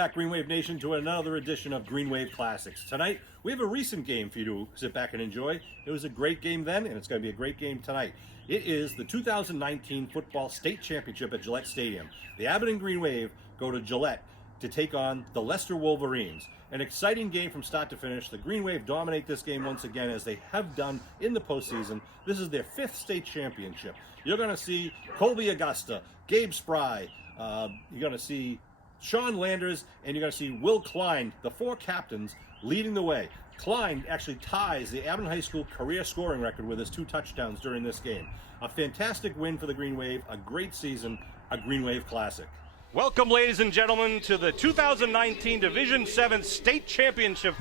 back, Green Wave Nation, to another edition of Green Wave Classics. Tonight, we have a recent game for you to sit back and enjoy. It was a great game then, and it's going to be a great game tonight. It is the 2019 Football State Championship at Gillette Stadium. The Abington Green Wave go to Gillette to take on the Leicester Wolverines. An exciting game from start to finish. The Green Wave dominate this game once again, as they have done in the postseason. This is their 5th state championship. You're going to see Colby Augusta, Gabe Spry, you're going to see Sean Landers, and you're going to see Will Klein, the 4 captains, leading the way. Klein actually ties the Abington High School career scoring record with his 2 touchdowns during this game. A fantastic win for the Green Wave, a great season, a Green Wave Classic. Welcome, ladies and gentlemen, to the 2019 Division 7 State Championship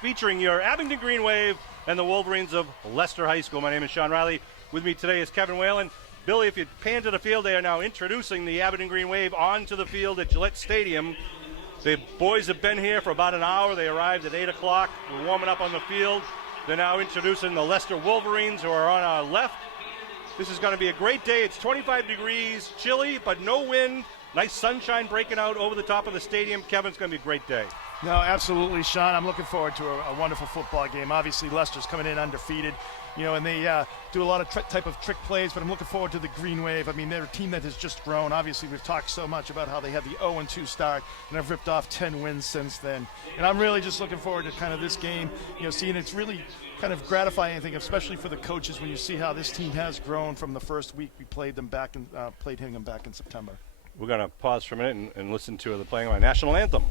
featuring your Abington Green Wave and the Wolverines of Leicester High School. My name is Sean Riley. With me today is Kevin Whalen. Billy, if you pan to the field, they are now introducing the Abington Green Wave onto the field at Gillette Stadium. The boys have been here for about an hour. They arrived at 8 o'clock. We're warming up on the field. They're now introducing the Leicester Wolverines, who are on our left. This is going to be a great day. It's 25 degrees, chilly, but no wind. Nice sunshine breaking out over the top of the stadium. Kevin, it's going to be a great day. No, absolutely, Sean. I'm looking forward to a wonderful football game. Obviously, Leicester's coming in undefeated, and they do a lot of type of trick plays, but I'm looking forward to the Green Wave. I mean, they're a team that has just grown. Obviously, we've talked so much about how they had the 0-2 start, and have ripped off 10 wins since then. And I'm really just looking forward to kind of this game, seeing it's really kind of gratifying, I think, especially for the coaches, when you see how this team has grown from the first week we played them back in Hingham back in September. We're going to pause for a minute and listen to the playing of our national anthem.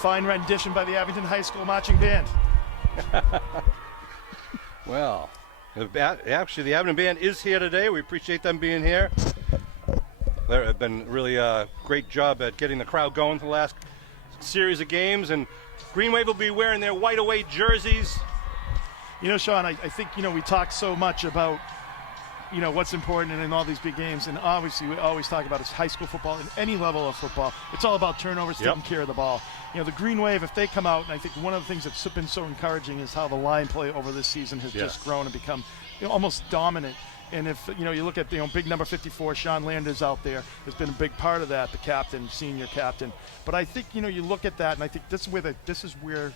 Fine rendition by the Abington High School Marching Band. Well, actually, the Abington Band is here today. We appreciate them being here. They've been really a great job at getting the crowd going for the last series of games. And Green Wave will be wearing their white away jerseys. Sean, I think, we talk so much about what's important in all these big games, and obviously we always talk about is high school football and any level of football. It's all about turnovers, taking care of the ball. The Green Wave, if they come out, and I think one of the things that's been so encouraging is how the line play over this season has just grown and become almost dominant. And if you look at big number 54, Sean Landers out there has been a big part of that, the captain, senior captain. But I think you look at that, and I think this is where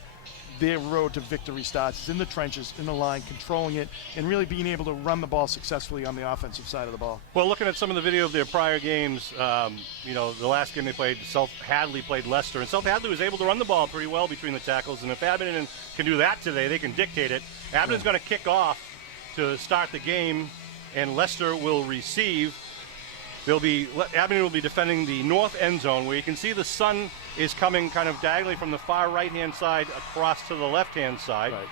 their road to victory starts, is in the trenches, in the line, controlling it, and really being able to run the ball successfully on the offensive side of the ball. Well, looking at some of the video of their prior games, the last game they played, South Hadley played Leicester, and South Hadley was able to run the ball pretty well between the tackles, and if Abington can do that today, they can dictate it. Abington's going to kick off to start the game, and Leicester will receive. Abington will be defending the north end zone, where you can see the sun is coming kind of diagonally from the far right-hand side across to the left-hand side. Right.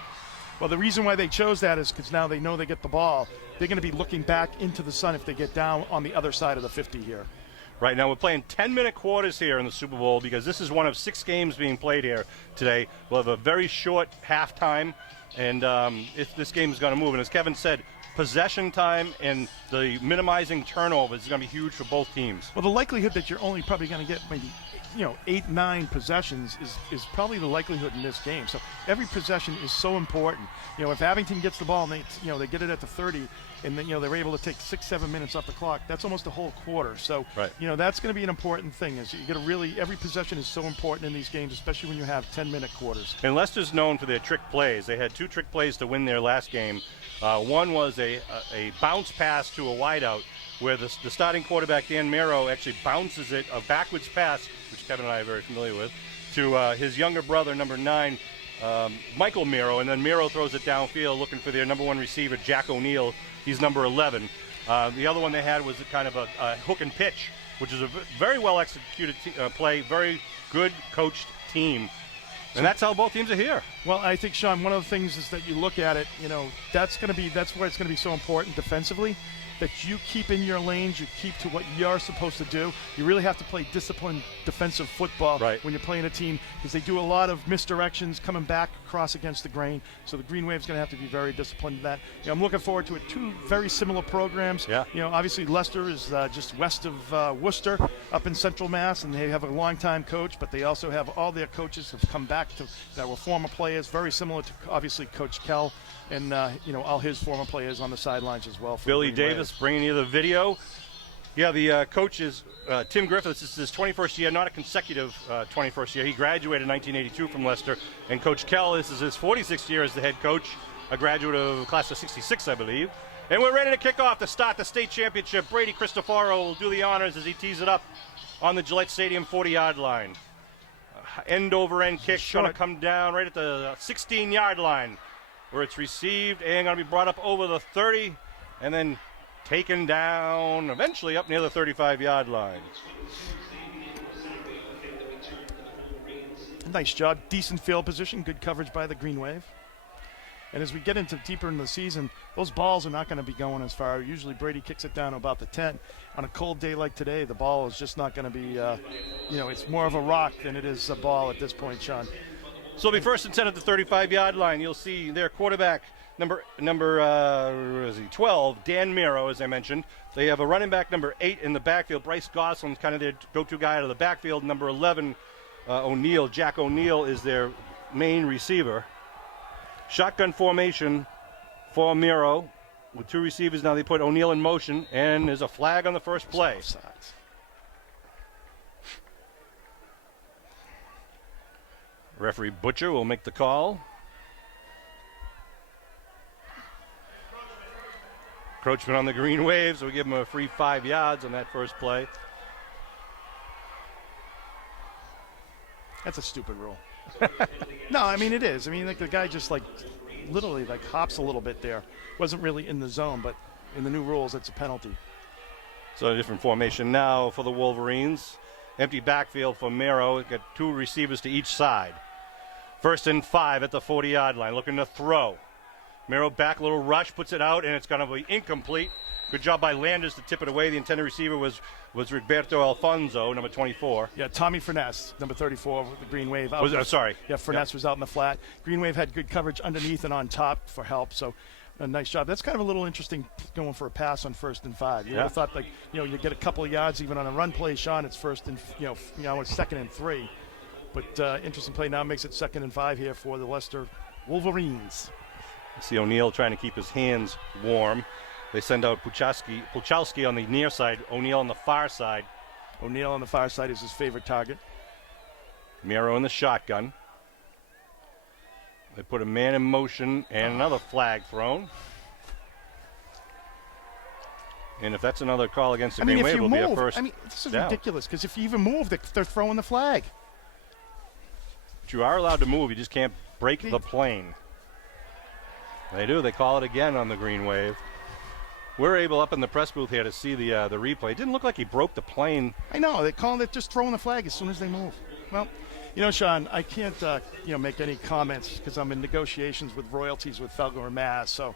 Well, the reason why they chose that is because now they know they get the ball. They're going to be looking back into the sun if they get down on the other side of the 50 here. Right, now we're playing 10-minute quarters here in the Super Bowl because this is one of 6 games being played here today. We'll have a very short halftime, and this game is going to move. And as Kevin said, possession time and the minimizing turnovers is going to be huge for both teams. Well, the likelihood that you're only probably going to get maybe 8-9 possessions is probably the likelihood in this game. So every possession is so important. If Abington gets the ball and they get it at the 30, and then they're able to take 6-7 minutes off the clock, that's almost a whole quarter. So that's going to be an important thing. Is you got to really, every possession is so important in these games, especially when you have 10-minute quarters. And Leicester's known for their trick plays. They had 2 trick plays to win their last game. One was a bounce pass to a wideout where the starting quarterback, Dan Mero, actually bounces it, a backwards pass, which Kevin and I are very familiar with, to his younger brother, number 9, Michael Mero, and then Mero throws it downfield looking for their number 1 receiver, Jack O'Neill. He's number 11. The other one they had was kind of a hook and pitch, which is a very well executed play, very good coached team. And that's how both teams are here. Well, I think, Sean, one of the things is that you look at it, that's where it's going to be so important defensively, that you keep in your lanes, you keep to what you're supposed to do. You really have to play disciplined defensive football when you're playing a team, because they do a lot of misdirections coming back across against the grain. So the Green Wave's going to have to be very disciplined in that. I'm looking forward to it. 2 very similar programs. Yeah. Obviously Leicester is just west of Worcester up in Central Mass, and they have a long-time coach, but they also have all their coaches have come back that were former players, very similar to obviously Coach Kell and all his former players on the sidelines as well. Billy Davis bringing you the video. Yeah, the coach is Tim Griffiths. This is his 21st year, not a consecutive 21st year. He graduated in 1982 from Leicester. And Coach Kell, this is his 46th year as the head coach, a graduate of class of 66, I believe. And we're ready to kick off to start the state championship. Brady Cristoforo will do the honors as he tees it up on the Gillette Stadium 40-yard line. End-over-end kick going to come down right at the 16-yard line, where it's received and going to be brought up over the 30 and then taken down eventually up near the 35-yard line. Nice job. Decent field position. Good coverage by the Green Wave. And as we get deeper into the season, those balls are not going to be going as far. Usually Brady kicks it down to about the 10. On a cold day like today, the ball is just not going to be, it's more of a rock than it is a ball at this point, Sean. So it'll be 1st and 10 at the 35-yard line. You'll see their quarterback, number 12, Dan Mero, as I mentioned. They have a running back, number 8, in the backfield. Bryce Gosselin's kind of their go-to guy out of the backfield. Number 11, O'Neill. Jack O'Neill is their main receiver. Shotgun formation for Mero with 2 receivers. Now they put O'Neill in motion, and there's a flag on the first play. Referee Butcher will make the call. Encroachment on the Green Wave, so we give him a free 5 yards on that first play. That's a stupid rule. No, I mean, it is. I mean, the guy just literally hops a little bit there. Wasn't really in the zone, but in the new rules, it's a penalty. So a different formation now for the Wolverines. Empty backfield for Mero. Got 2 receivers to each side. 1st and 5 at the 40-yard line, looking to throw. Mero back, little rush, puts it out, and it's going to be incomplete. Good job by Landers to tip it away. The intended receiver was Roberto Alfonso, number 24. Yeah, Tommy Furness, number 34 with the Green Wave. Sorry. Yeah, Furness was out in the flat. Green Wave had good coverage underneath and on top for help, so a nice job. That's kind of a little interesting going for a pass on 1st and 5. You would have thought, you get a couple of yards even on a run play, Sean. It's 1st and, it's 2nd and 3. But interesting play now makes it 2nd and 5 here for the Leicester Wolverines. You see O'Neill trying to keep his hands warm. They send out Puchalski on the near side, O'Neill on the far side. O'Neill on the far side is his favorite target. Mero in the shotgun. They put a man in motion and another flag thrown. And if that's another call against the Green Wave, it'll be a first. This is ridiculous, because if you even move, they're throwing the flag. But you are allowed to move. You just can't break the plane. They do. They call it again on the Green Wave. We're able up in the press booth here to see the replay. It didn't look like he broke the plane. I know. They call it just throwing the flag as soon as they move. Well, Sean, I can't make any comments because I'm in negotiations with royalties with Felger and Mass. So,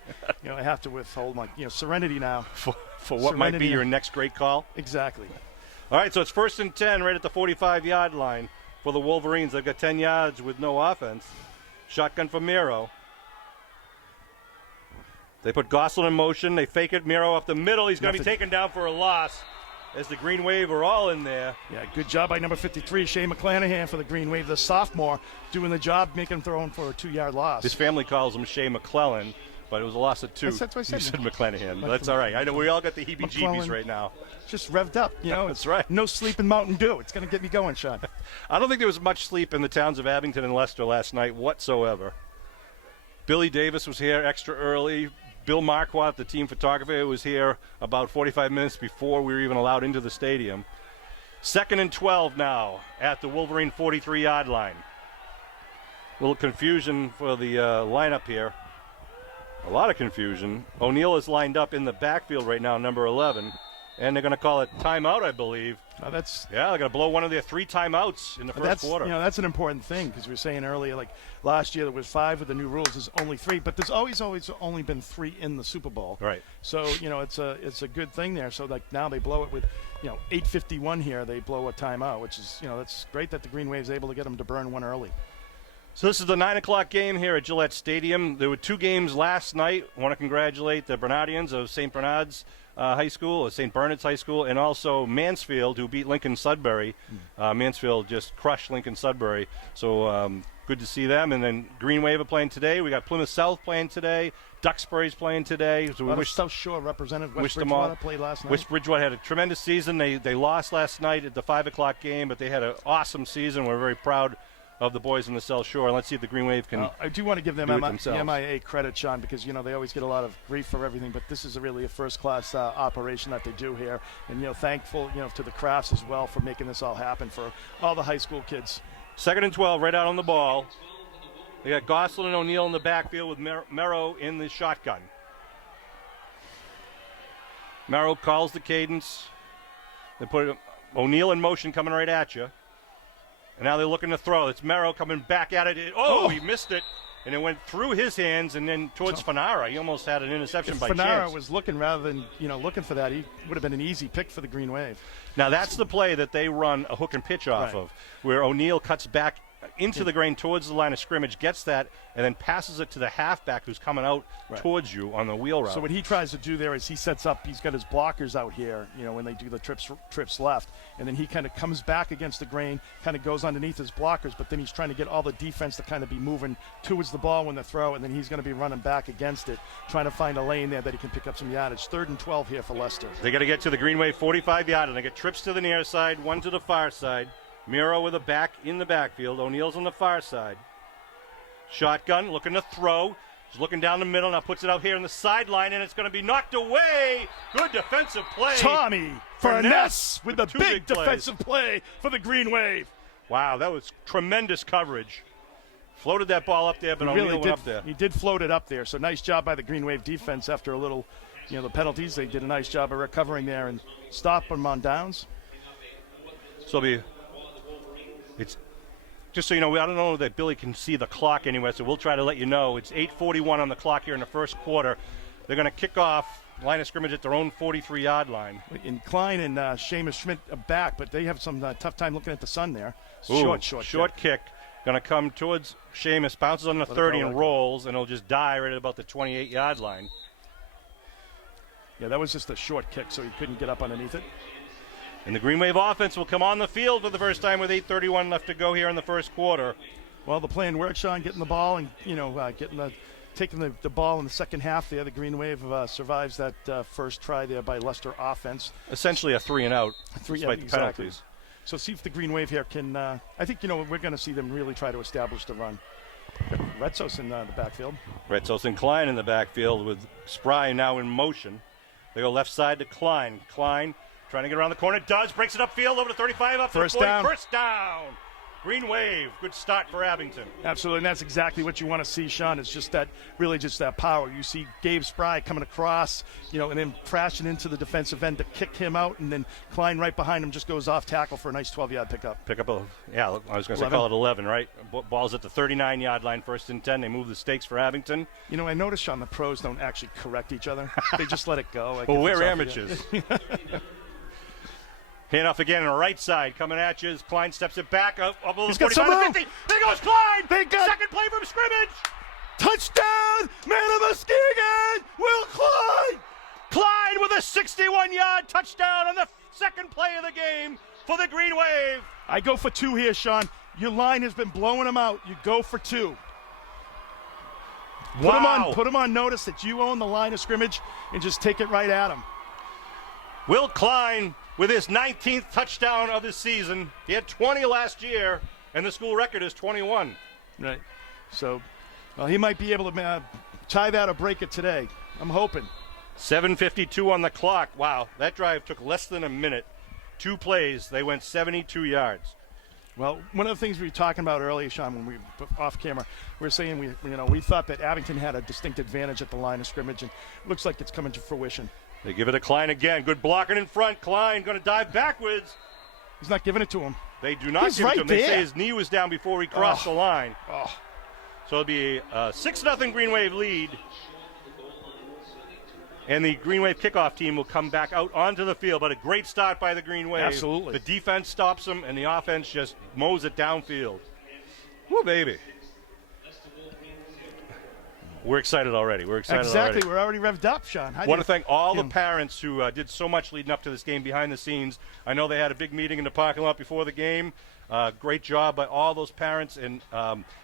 I have to withhold my serenity now. For what might be your next great call? Exactly. All right, so it's 1st and 10 right at the 45-yard line for the Wolverines. They've got 10 yards with no offense. Shotgun for Mero. They put Gosselin in motion. They fake it. Mero up the middle. He's going to be taken down for a loss as the Green Wave are all in there. Yeah, good job by number 53, Shea McClanahan for the Green Wave, the sophomore, doing the job, making him throw for a 2-yard loss. His family calls him Shea McClellan, but it was a loss of 2. That's what I said. You said McClanahan. That's all right. I know we all got the heebie-jeebies right now. Just revved up, That's right. No sleep in Mountain Dew. It's going to get me going, Sean. I don't think there was much sleep in the towns of Abington and Leicester last night whatsoever. Billy Davis was here extra early. Bill Marquardt, the team photographer, was here about 45 minutes before we were even allowed into the stadium. 2nd and 12 now at the Wolverine 43-yard line. A little confusion for the lineup here. A lot of confusion. O'Neill is lined up in the backfield right now, number 11, and they're going to call it timeout, I believe. They're going to blow one of their 3 timeouts in the first quarter. That's an important thing, because we were saying earlier, like last year there was 5 with the new rules. There's only 3, but there's always only been 3 in the Super Bowl. Right. So it's a good thing there. So like now they blow it with 8:51 here. They blow a timeout, which is that's great that the Green Wave's able to get them to burn one early. So this is the 9 o'clock game here at Gillette Stadium. There were 2 games last night. I want to congratulate the Bernardians of St. Bernard's High School, or St. Bernard's High School, and also Mansfield, who beat Lincoln Sudbury. Mansfield just crushed Lincoln Sudbury. So good to see them. And then Green Wave are playing today. We got Plymouth South playing today. Duxbury's playing today. So we wish South Shore represented. West Bridgewater played last night. West Bridgewater had a tremendous season. They lost last night at the 5 o'clock game, but they had an awesome season. We're very proud of the boys in the South Shore. Let's see if the Green Wave can. I do want to give them themselves. MIA credit, Sean, because they always get a lot of grief for everything, but this is really a first-class operation that they do here, and thankful to the Crafts as well for making this all happen for all the high school kids. 2nd and 12, right out on the ball. They got Gosselin and O'Neill in the backfield with Merrow in the shotgun. Merrow calls the cadence. They put O'Neill in motion, coming right at you. And now they're looking to throw. It's Merrow coming back at it. He missed it. And it went through his hands and then towards Fanara. He almost had an interception by chance. Fanara was looking rather than, looking for that. He would have been an easy pick for the Green Wave. Now that's the play that they run a hook and pitch off of, where O'Neill cuts back into the grain towards the line of scrimmage, gets that, and then passes it to the halfback who's coming out towards you on the wheel route. So what he tries to do there is he sets up, he's got his blockers out here, when they do the trips left, and then he kind of comes back against the grain, kind of goes underneath his blockers, but then he's trying to get all the defense to kind of be moving towards the ball when they throw, and then he's going to be running back against it, trying to find a lane there that he can pick up some yardage. 3rd and 12 here for Leicester. They got to get to the Green Wave 45-yard, and they get trips to the near side, one to the far side. Miro with a back in the backfield. O'Neill's on the far side. Shotgun, looking to throw. He's looking down the middle, now puts it out here in the sideline, and it's going to be knocked away. Good defensive play. Tommy Furness with the big plays. Defensive play for the Green Wave. Wow, that was tremendous coverage. Floated that ball up there, but O'Neill went up there. He did float it up there, so nice job by the Green Wave defense after a little, the penalties. They did a nice job of recovering there and stop them on downs. So it's just so you know, I don't know that Billy can see the clock anywhere, so we'll try to let you know. It's 8:41 on the clock here in the first quarter. They're going to kick off line of scrimmage at their own 43-yard line. And Klein and Seamus Schmidt are back, but they have some tough time looking at the sun there. Short kick. Going to come towards Seamus, bounces on the 30 and rolls, and it'll just die right at about the 28-yard line. Yeah, that was just a short kick, so he couldn't get up underneath it. And the Green Wave offense will come on the field for the first time with 8:31 left to go here in the first quarter. Well, the plan worked, Sean, getting the ball and, taking the ball in the second half there. The Green Wave survives that first try there by Leicester offense. Essentially a 3-and-out despite the exactly. penalties. So see if the Green Wave here can, I think, we're going to see them really try to establish the run. Retsos in the backfield. Retsos and Klein in the backfield with Spry now in motion. They go left side to Klein. Klein trying to get around the corner. Breaks it upfield over to 35, up First to the 40. down. First down. Green Wave. Good start for Abington. Absolutely, and that's exactly what you want to see, Sean. It's just that power. You see Gabe Spry coming across, and then crashing into the defensive end to kick him out, and then Klein right behind him just goes off tackle for a nice 12-yard pickup. I was going to say call it 11, right? Ball's at the 39-yard line, 1st and 10. They move the stakes for Abington. I noticed, Sean, the pros don't actually correct each other. They just let it go. Well, we're amateurs. Handoff again on the right side, coming at you as Klein steps it back up over the 45 to 50. There goes Klein! Second play from scrimmage! Touchdown! Man of Muskegon! Will Klein! Klein with a 61-yard touchdown on the second play of the game for the Green Wave. I go for 2 here, Sean. Your line has been blowing them out. You go for 2. Put them on notice that you own the line of scrimmage and just take it right at them. Will Klein with his 19th touchdown of the season. He had 20 last year, and the school record is 21. Right. So, he might be able to tie that or break it today. I'm hoping. 7:52 on the clock. Wow, that drive took less than a minute. 2 plays, they went 72 yards. Well, one of the things we were talking about earlier, Sean, when we were off camera, we were saying we thought that Abington had a distinct advantage at the line of scrimmage, and it looks like it's coming to fruition. They give it to Klein again. Good blocking in front. Klein going to dive backwards. He's not giving it to him. They do not He's give it right to him. They there. say his knee was down before he crossed the line. Oh. So it'll be a 6-0 Green Wave lead. And the Green Wave kickoff team will come back out onto the field. But a great start by the Green Wave. Absolutely. The defense stops them, and the offense just mows it downfield. Woo, baby. We're excited already. Exactly. We're already revved up, Sean. I want to thank all the parents who did so much leading up to this game behind the scenes. I know they had a big meeting in the parking lot before the game. Great job by all those parents, and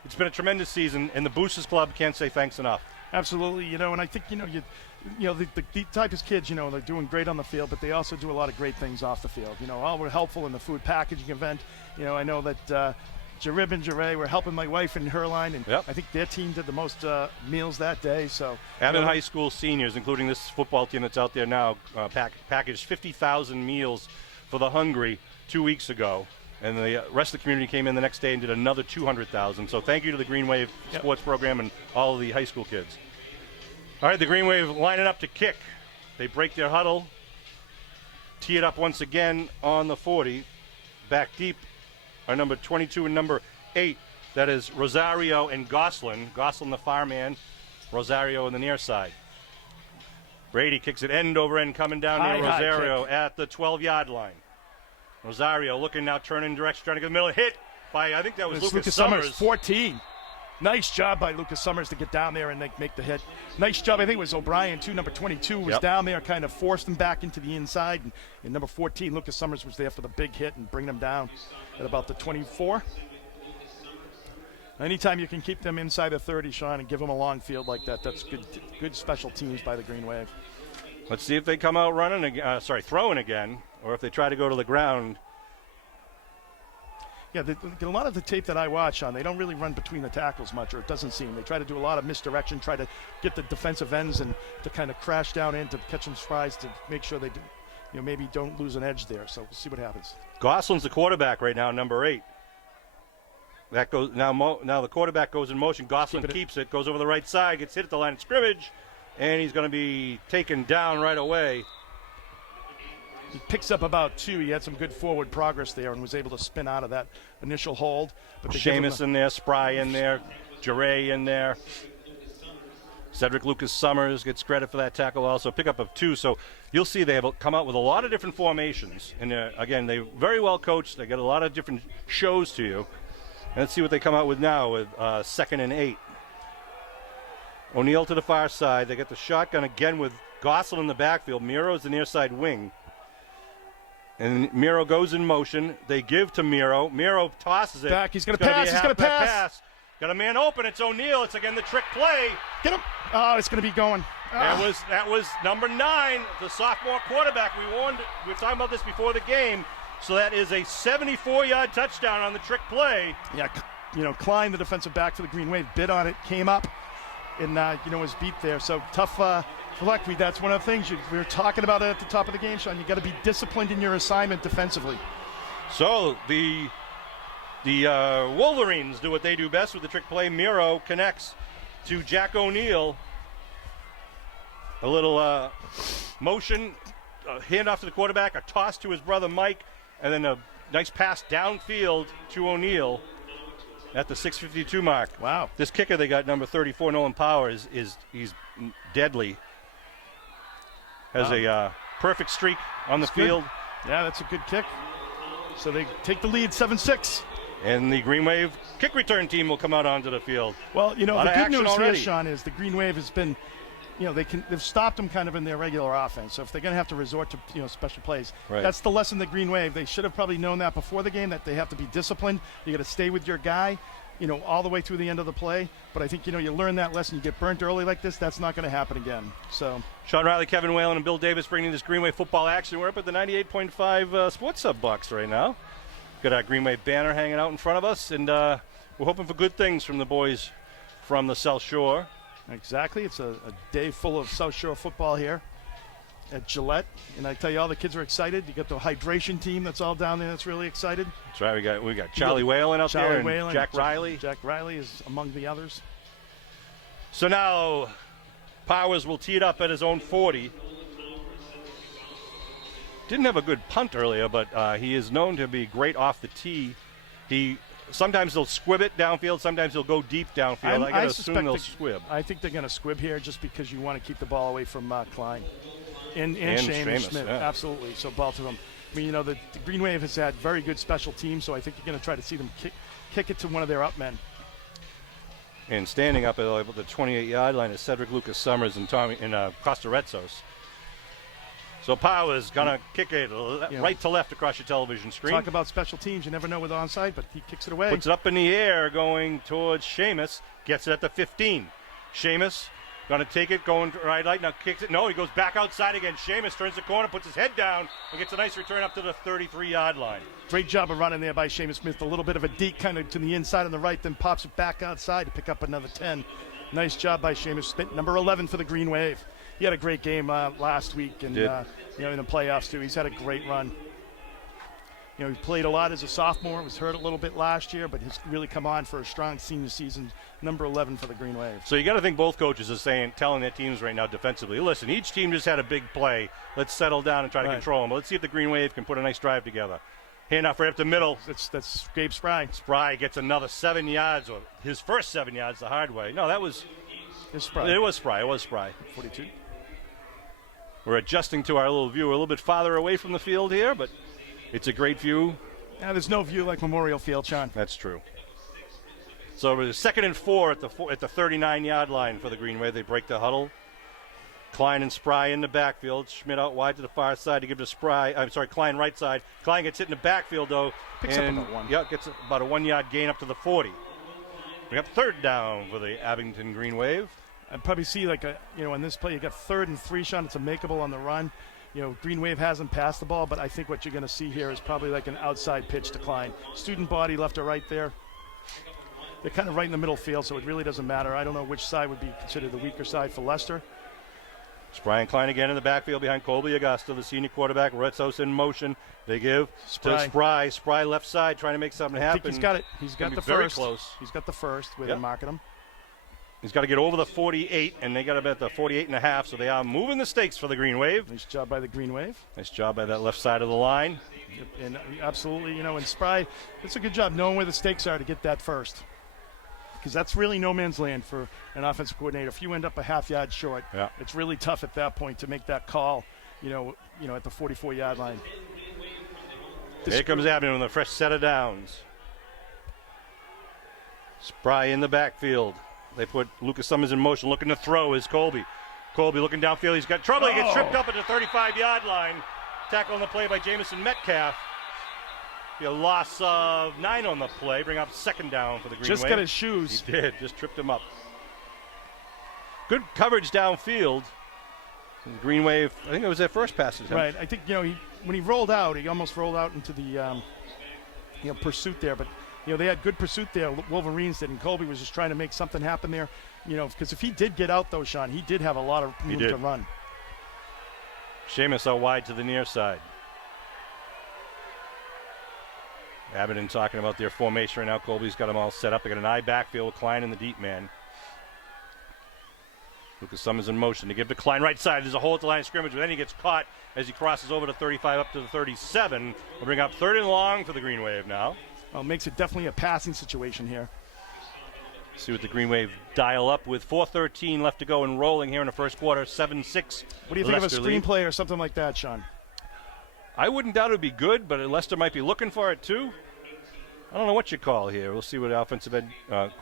it's been a tremendous season, and the Boosters Club can't say thanks enough. Absolutely, and I think the type of kids, they're doing great on the field, but they also do a lot of great things off the field. All were helpful in the food packaging event. I know that Jarib and Jaray were helping my wife and her line, and yep. I think their team did the most meals that day. So, Abington High School seniors, including this football team that's out there now, packaged 50,000 meals for the hungry 2 weeks ago. And the rest of the community came in the next day and did another 200,000. So thank you to the Green Wave sports program and all of the high school kids. All right, the Green Wave lining up to kick. They break their huddle, tee it up once again on the 40. Back deep are number 22 and number 8. That is Rosario and Goslin. Goslin the far man, Rosario on the near side. Brady kicks it end over end coming down to Rosario at the 12-yard line. Rosario looking now, turning direction, trying to get the middle. Hit by, I think that was Lucas Summers. 14. Nice job by Lucas Summers to get down there and make the hit. Nice job. I think it was O'Brien, too. Number 22 was down there, kind of forced him back into the inside. And number 14, Lucas Summers, was there for the big hit and bring them down at about the 24. Anytime you can keep them inside the 30, Sean, and give them a long field like that, that's good special teams by the Green Wave. Let's see if they come out throwing again, or if they try to go to the ground. Yeah, a lot of the tape that I watch on, they don't really run between the tackles much, or it doesn't seem. They try to do a lot of misdirection, try to get the defensive ends and to kind of crash down in to catch them strides to make sure they maybe don't lose an edge there. So we'll see what happens. Goslin's the quarterback right now, number 8. That goes now the quarterback goes in motion. Goslin keeps it, goes over the right side, gets hit at the line of scrimmage, and he's going to be taken down right away. He picks up about 2. He had some good forward progress there and was able to spin out of that initial hold. But Seamus in there, Spry in there, Jaray in there. Cedric Lucas Summers gets credit for that tackle also. Pickup of 2. So you'll see they have come out with a lot of different formations. And again, they're very well coached. They get a lot of different shows to you. And let's see what they come out with now with 2nd and 8. O'Neal to the far side. They get the shotgun again with Goslin in the backfield. Miro's the near side wing. And Miro goes in motion. They give to Miro. Miro tosses it. Back. He's going to pass. He's going to pass. Got a man open. It's O'Neal. It's again the trick play. Get him. Oh, it's going to be going. That was number 9, the sophomore quarterback. We were talking about this before the game. So that is a 74-yard touchdown on the trick play. Yeah, Klein, the defensive back for the Green Wave, bid on it, came up, and was beat there. So tough luck. That's one of the things we were talking about at the top of the game, Sean. You got to be disciplined in your assignment defensively. So the Wolverines do what they do best with the trick play. Miro connects to Jack O'Neal. A little motion, handoff to the quarterback, a toss to his brother Mike, and then a nice pass downfield to O'Neal at the 6:52 mark. Wow. This kicker they got, number 34, Nolan Powers, he's deadly. Has a perfect streak on the field. Good. Yeah, that's a good kick. So they take the lead 7-6. And the Green Wave kick return team will come out onto the field. Well, the good news already here, Sean, is the Green Wave has been, they've stopped them kind of in their regular offense. So if they're going to have to resort to, special plays, that's the lesson the Green Wave. They should have probably known that before the game, that they have to be disciplined. You got to stay with your guy, all the way through the end of the play. But I think, you learn that lesson. You get burnt early like this, that's not going to happen again. So Sean Riley, Kevin Whalen, and Bill Davis bringing this Green Wave football action. We're up at the 98.5 Sports Sub box right now. Got our Green Wave banner hanging out in front of us, and we're hoping for good things from the boys from the South Shore. Exactly. It's a day full of South Shore football here at Gillette. And I tell you, all the kids are excited. You got the hydration team that's all down there that's really excited. That's right. We got Charlie Whalen out there and Jack Riley. Jack Riley is among the others. So now Powers will tee it up at his own 40. Didn't have a good punt earlier, but he is known to be great off the tee. Sometimes they'll squib it downfield. Sometimes they'll go deep downfield. I gotta assume they'll squib. I think they're going to squib here just because you want to keep the ball away from Klein and Seamus Smith. Yeah. Absolutely. So both of them. I mean, the Green Wave has had very good special teams, so I think you're going to try to see them kick it to one of their up men. And standing up at the 28-yard line is Cedric Lucas Summers and Costaretzos. So Powers going to kick it right to left across your television screen. Talk about special teams. You never know with onside, but he kicks it away. Puts it up in the air going towards Seamus. Gets it at the 15. Seamus going to take it, going right. Now kicks it. No, he goes back outside again. Seamus turns the corner, puts his head down, and gets a nice return up to the 33-yard line. Great job of running there by Seamus Smith. A little bit of a deep kind of to the inside on the right, then pops it back outside to pick up another 10. Nice job by Seamus Smith, number 11 for the Green Wave. He had a great game last week, and in the playoffs too. He's had a great run. He played a lot as a sophomore. Was hurt a little bit last year, but has really come on for a strong senior season. Number 11 for the Green Wave. So you got to think both coaches are telling their teams right now defensively, listen, each team just had a big play. Let's settle down and try to control them. Let's see if the Green Wave can put a nice drive together. Handoff right up the middle. That's Gabe Spry. Spry gets another 7 yards, or his first 7 yards the hard way. No, that was Spry. It was Spry. 42. We're adjusting to our little view. We're a little bit farther away from the field here, but it's a great view. Yeah, there's no view like Memorial Field, Sean. That's true. So it was 2nd and 4 at the 39-yard line for the Green Wave. They break the huddle. Klein and Spry in the backfield. Schmidt out wide to the far side to give to Spry. Klein right side. Klein gets hit in the backfield, though. Picks up about one. Yeah, gets about a 1-yard gain up to the 40. We got 3rd down for the Abington Green Wave. I'd probably see in this play you got 3rd and 3, Sean. It's a makeable on the run. Green Wave hasn't passed the ball, but I think what you're going to see here is probably like an outside pitch to Klein. Student body left or right there. They're kind of right in the middle field, so it really doesn't matter. I don't know which side would be considered the weaker side for Leicester. Spry and Klein again in the backfield behind Colby Augusta, the senior quarterback. Retzos in motion. They give to Spry. Spry left side trying to make something happen. I think he's got it. He's got the very first. Close. He's got the first where they're marking him. He's got to get over the 48, and they got about the 48.5, so they are moving the stakes for the Green Wave. Nice job by the Green Wave. Nice job by that left side of the line. And absolutely, and Spry, it's a good job knowing where the stakes are to get that first. Because that's really no man's land for an offensive coordinator. If you end up a half yard short, it's really tough at that point to make that call, at the 44-yard line. Here comes Abington with a fresh set of downs. Spry in the backfield. They put Lucas Summers in motion, looking to throw is Colby. Colby looking downfield. He's got trouble. He gets tripped up at the 35-yard line. Tackle on the play by Jamison Metcalf. Be a loss of 9 on the play. Bring up 2nd down for the Green Wave. Just got his shoes. He did. Just tripped him up. Good coverage downfield. The Green Wave, I think it was their first pass. Right. I think, when he rolled out, he almost rolled out into the pursuit there. But, they had good pursuit there. Wolverines did, and Colby was just trying to make something happen there. Because if he did get out, though, Sean, he did have a lot of room to run. Seamus out wide to the near side. Abington talking about their formation right now. Colby's got them all set up. They got an eye backfield with Klein in the deep man. Lucas Summers in motion to give to Klein right side. There's a hole at the line of scrimmage, but then he gets caught as he crosses over to 35 up to the 37. We'll bring up 3rd and long for the Green Wave now. Well, it makes it definitely a passing situation here. See what the Green Wave dial up with 4:13 left to go and rolling here in the first quarter. 7-6. What do you think of a screenplay or something like that, Sean? I wouldn't doubt it would be good, but Leicester might be looking for it too. I don't know what you call here. We'll see what offensive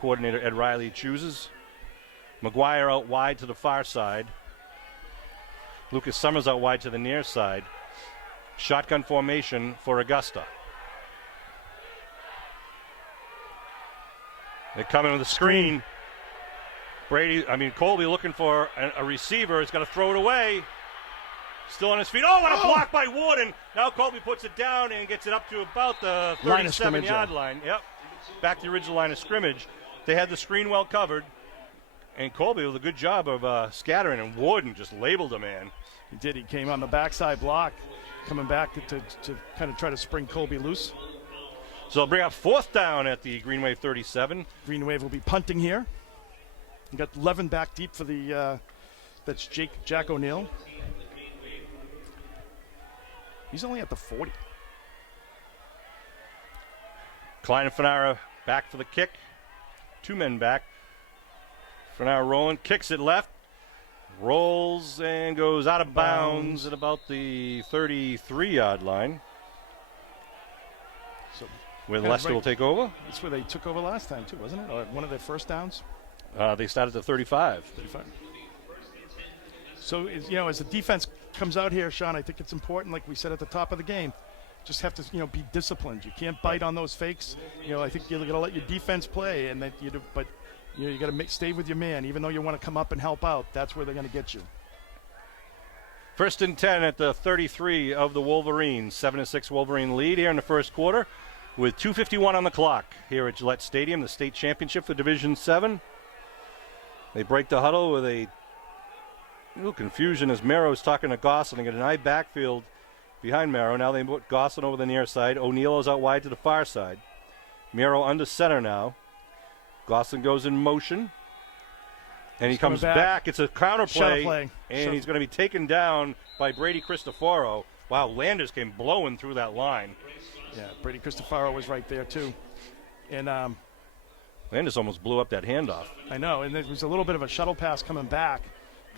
coordinator Ed Riley chooses. McGuire out wide to the far side. Lucas Summers out wide to the near side. Shotgun formation for Augusta. They're coming with a screen. Colby looking for a receiver. He's got to throw it away. Still on his feet. Oh, what a block by Warden. Now Colby puts it down and gets it up to about the 37-yard line. Yep. Back to the original line of scrimmage. They had the screen well covered. And Colby with a good job of scattering, and Warden just labeled a man. He did. He came on the backside block, coming back to kind of try to spring Colby loose. So they'll bring up 4th down at the Green Wave 37. Green Wave will be punting here. You got Levin back deep for the, that's Jack O'Neill. He's only at the 40. Klein and Fanara back for the kick. 2 men back. Fanara rolling, kicks it left, rolls and goes out of bounds at about the 33-yard line. So where Leicester will take over. That's where they took over last time too, wasn't it? Or one of their first downs? They started at 35. 35. So, as the defense comes out here, Sean, I think it's important, like we said at the top of the game, just have to, be disciplined. You can't bite on those fakes. I think you're going to let your defense play, and that but you got to stay with your man. Even though you want to come up and help out, that's where they're going to get you. 1st and 10 at the 33 of the Wolverines. 7-6 Wolverine lead here in the first quarter with 2:51 on the clock here at Gillette Stadium, the state championship for Division 7. They break the huddle with a little confusion as Merrow's talking to Gosselin. They get an eye backfield behind Merrow. Now they put Gosselin over the near side. O'Neill is out wide to the far side. Merrow under center now. Gosselin goes in motion. And he comes back. It's a counter play. And he's going to be taken down by Brady Cristoforo. Wow, Landers came blowing through that line. Yeah, Brady Cristoforo was right there too. And Landers almost blew up that handoff. I know, and there was a little bit of a shuttle pass coming back.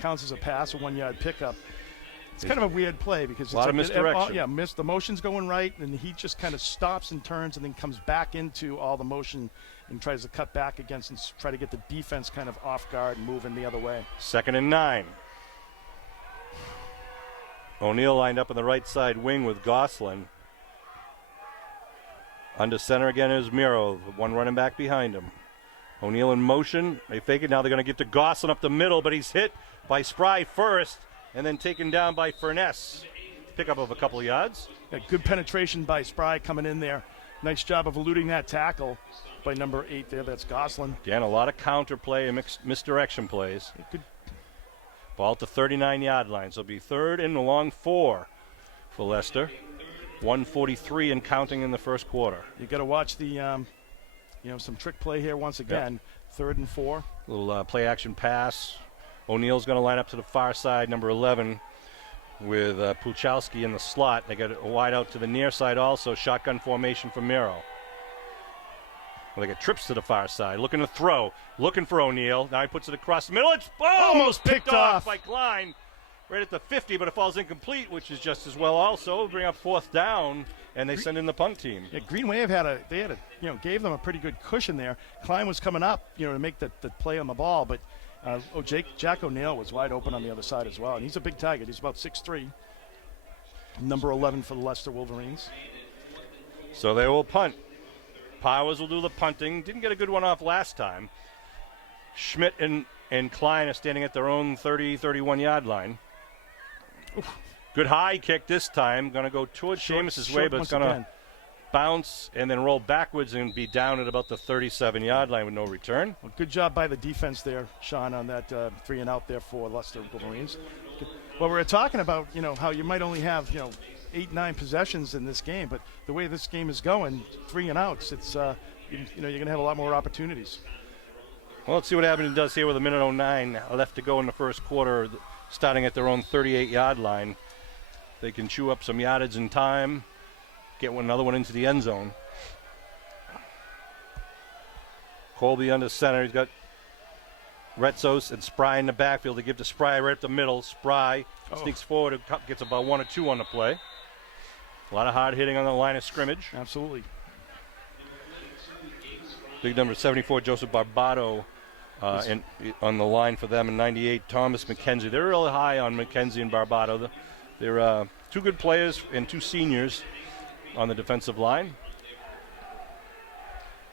Counts as a pass, a 1-yard pickup. It's kind of a weird play because a lot of misdirection. The motion's going right, and he just kind of stops and turns and then comes back into all the motion and tries to cut back against and try to get the defense kind of off guard and moving the other way. 2nd and 9. O'Neill lined up on the right side wing with Gosselin. Under center again is Miro, one running back behind him. O'Neill in motion. They fake it. Now they're going to get to Gosselin up the middle, but he's hit by Spry first and then taken down by Furness. Pickup of a couple of yards. Yeah, good penetration by Spry coming in there. Nice job of eluding that tackle by number 8 there. That's Gosselin. Again, a lot of counter play and misdirection plays. Good. Ball at the 39-yard line. So it'll be 3rd and a long 4 for Leicester. 1:43 and counting in the first quarter. You got to watch the, some trick play here once again. Yep. 3rd and 4. Little play action pass. O'Neill's going to line up to the far side, number 11, with Puchalski in the slot. They got a wide out to the near side also. Shotgun formation for Miro. Well, they got trips to the far side. Looking to throw. Looking for O'Neill. Now he puts it across the middle. It's almost picked off by Klein. Right at the 50, but it falls incomplete, which is just as well also. Bring up 4th down, and they send in the punt team. Yeah, Green Wave gave them a pretty good cushion there. Klein was coming up, to make the play on the ball, but Jack O'Neill was wide open on the other side as well. And he's a big target. He's about 6'3", number 11 for the Leicester Wolverines. So they will punt. Powers will do the punting. Didn't get a good one off last time. Schmidt and Klein are standing at their own 30, 31-yard line. Oof. Good high kick this time. Going to go towards Seamus's way, but it's going to bounce and then roll backwards and be down at about the 37-yard line with no return. Well, good job by the defense there, Sean, on that 3 and out there for Leicester Wolverines. Well, we're talking about, how you might only have, 8, 9 possessions in this game, but the way this game is going, 3 and outs, it's, you're going to have a lot more opportunities. Well, let's see what Abington does here with 1:09 left to go in the first quarter, starting at their own 38-yard line. They can chew up some yardage in time, get another one into the end zone. Colby under center. He's got Retzos and Spry in the backfield to give to Spry right at the middle. Spry sneaks forward and gets about 1 or 2 on the play. A lot of hard hitting on the line of scrimmage. Absolutely. Big number 74, Joseph Barbato, on the line for them, and 98, Thomas McKenzie. They're really high on McKenzie and Barbato. They're 2 good players and 2 seniors on the defensive line.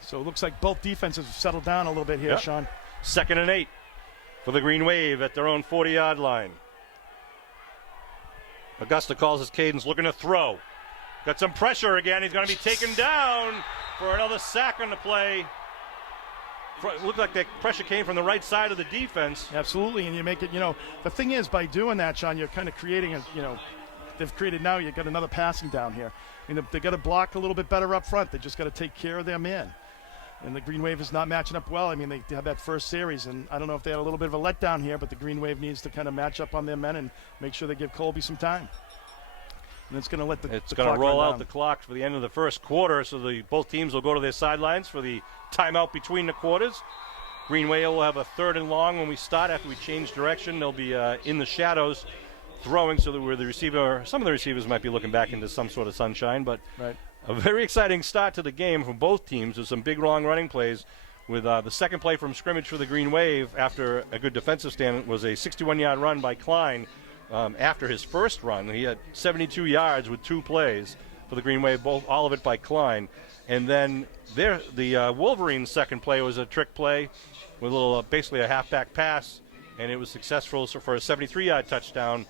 So it looks like both defenses have settled down a little bit here, Sean. 2nd and 8 for the Green Wave at their own 40-yard line. Augusta calls his cadence, looking to throw. Got some pressure again. He's going to be taken down for another sack on the play. looked like that pressure came from the right side of the defense. Absolutely, and you make it, the thing is, by doing that, Sean, you're kind of creating they've created now, you got another passing down here. I mean, they got to block a little bit better up front. They just got to take care of their men. And the Green Wave is not matching up well. I mean, they had that first series, and I don't know if they had a little bit of a letdown here, but the Green Wave needs to kind of match up on their men and make sure they give Colby some time. And it's going to let the It's going to roll out the clock for the end of the first quarter, so both teams will go to their sidelines for the timeout between the quarters. Green Wave will have a 3rd and long when we start. After we change direction, they'll be in the shadows throwing, so that where some of the receivers might be looking back into some sort of sunshine, but right. A very exciting start to the game from both teams with some big, long running plays. With the second play from scrimmage for the Green Wave after a good defensive stand was a 61-yard run by Klein. After his first run, he had 72 yards with 2 plays for the Green Wave, all of it by Klein. And then the Wolverines' second play was a trick play with a little, basically a halfback pass, and it was successful for a 73-yard touchdown.